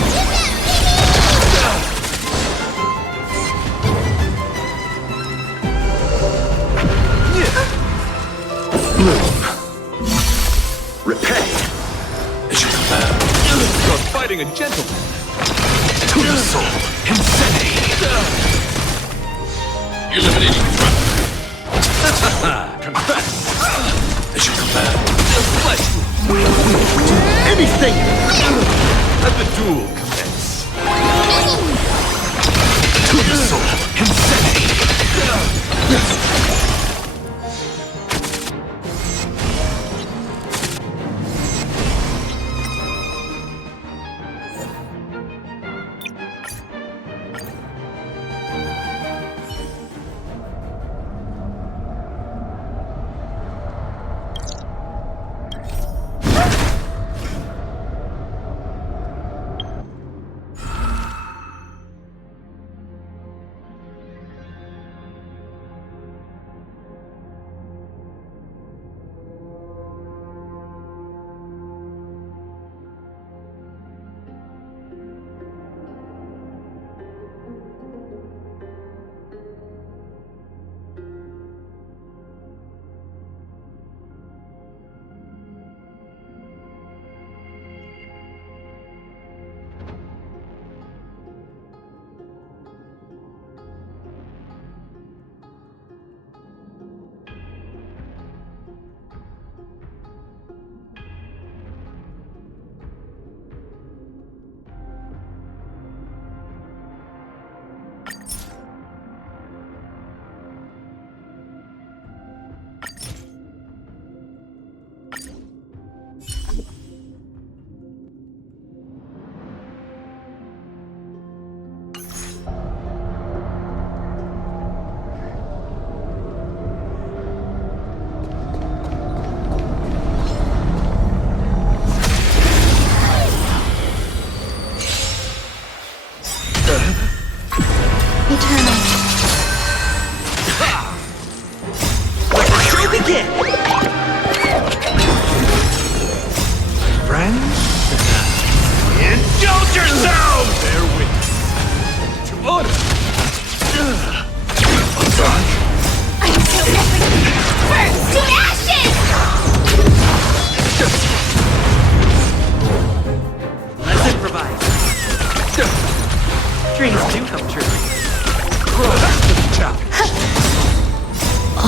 Bloom. Repay. As you command. You're fighting a gentleman. To the soul. Insanity. Eliminating threat. Confess. As you command. The flesh. Anything! Let the duel commence. To the soul. Insanity.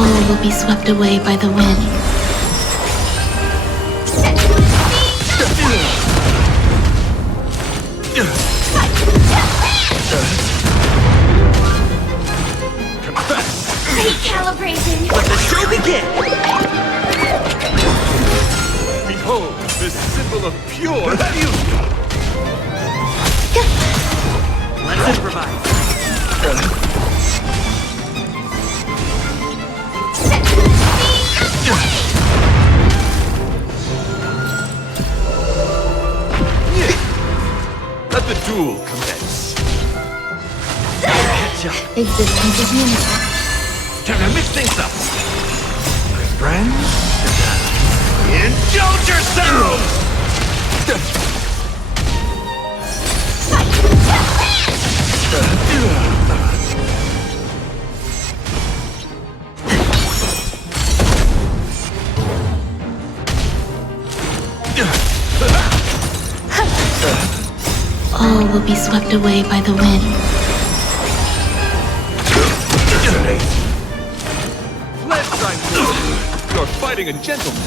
All will be swept away by the wind. Recalibrating. Let the show begin! Behold, this symbol of pure beauty! Let's improvise. Let the duel commence. Existence is unity. Time to mix things up. My friends, indulge yourselves! All will be swept away by the wind. Let's try. You're fighting a gentleman.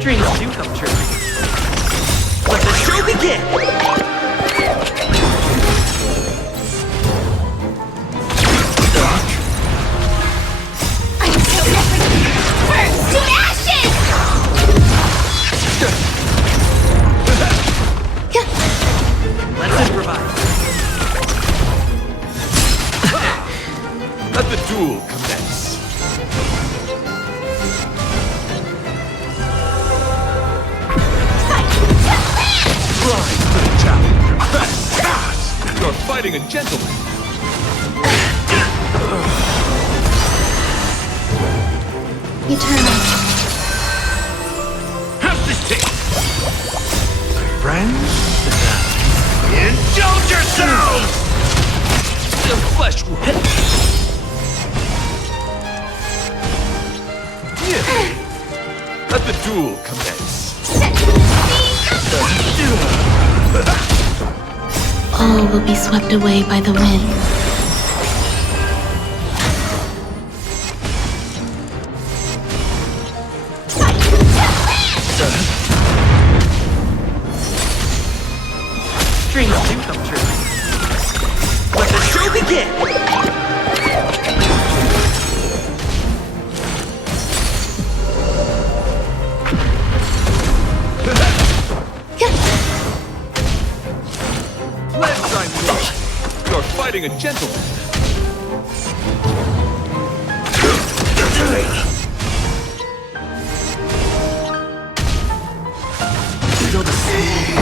Dreams do come true. Let the show begin! I'm so burned to ashes! Let's improvise. Let the duel commence. Rise to the challenge. You're fighting a gentleman. Eternal. How's this taste? My friends, indulge yourselves! The flesh wound. Let the duel commence. All will be swept away by the wind. Dreams do come true. Let the show begin! Let's try. You're fighting a gentleman. Feel the same.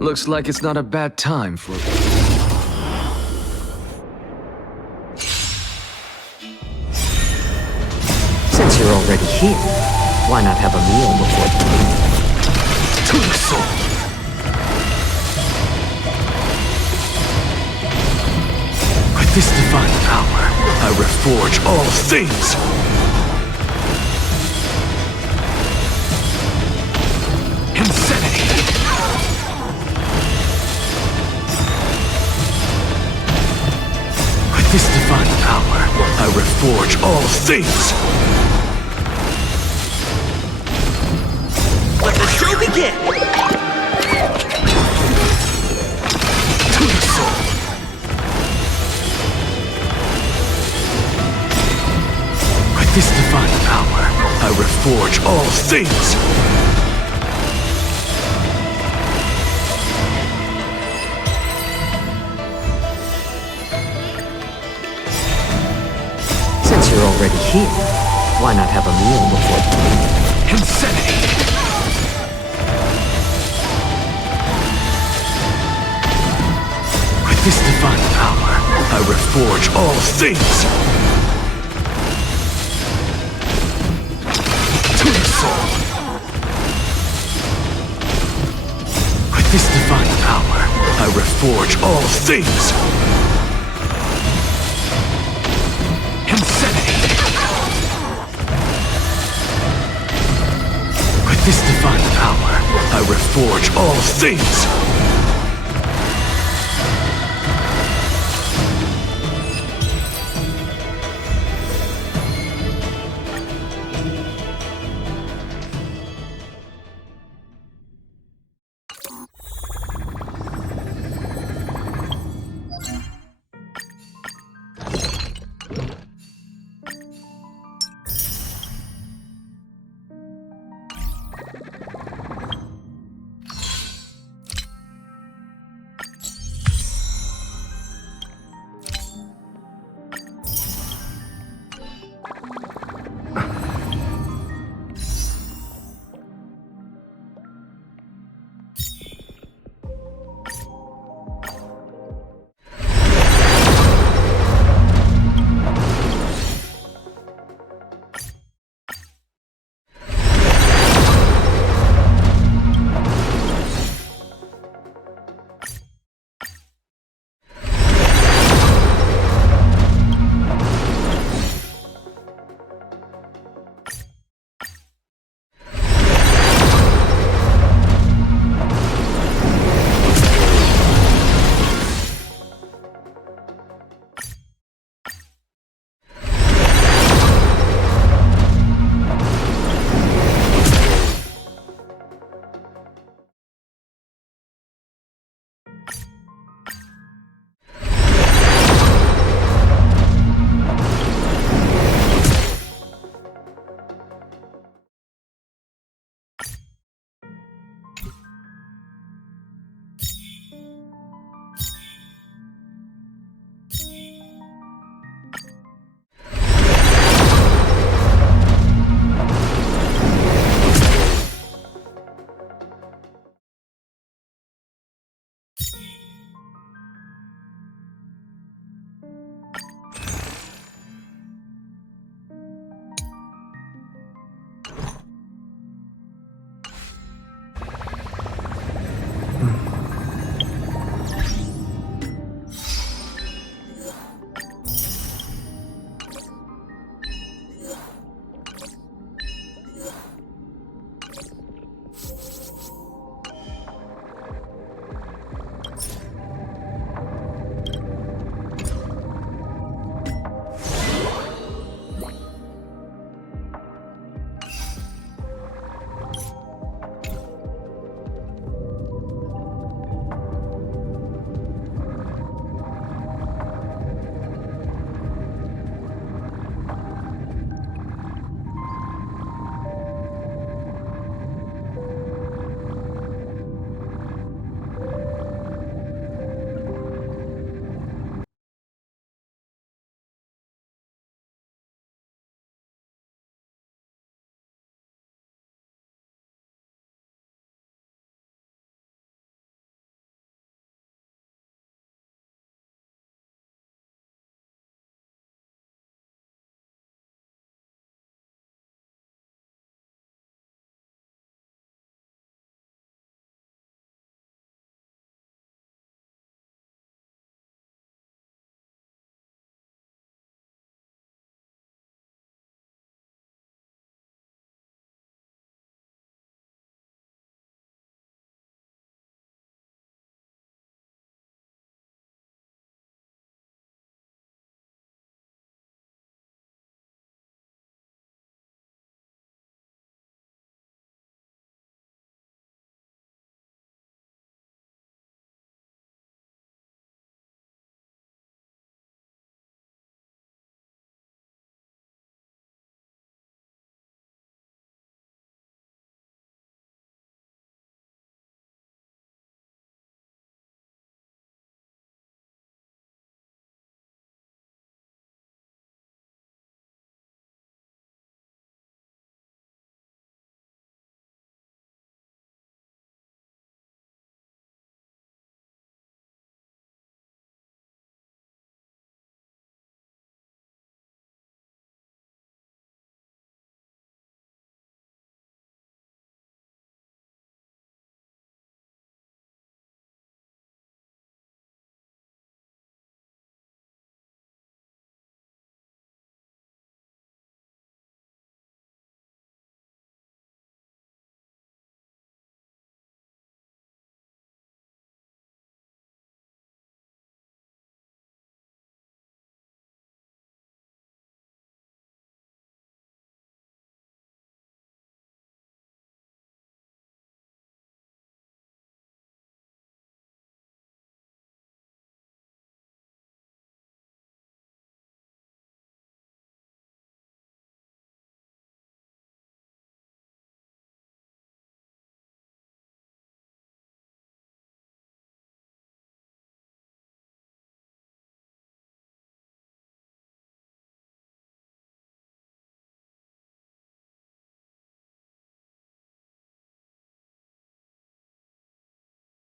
Looks like it's not a bad time for... Since you're already here, why not have a meal before... To the soul! With this divine power, I reforge all things! Insanity! With this divine power, I reforge all things! Let the show begin! To the soul! With this divine power, I reforge all things! Since you're already here, why not have a meal before... Insanity! With this divine power, I reforge all things! To the soul! With this divine power, I reforge all things! Insanity! With this divine power, I reforge all things!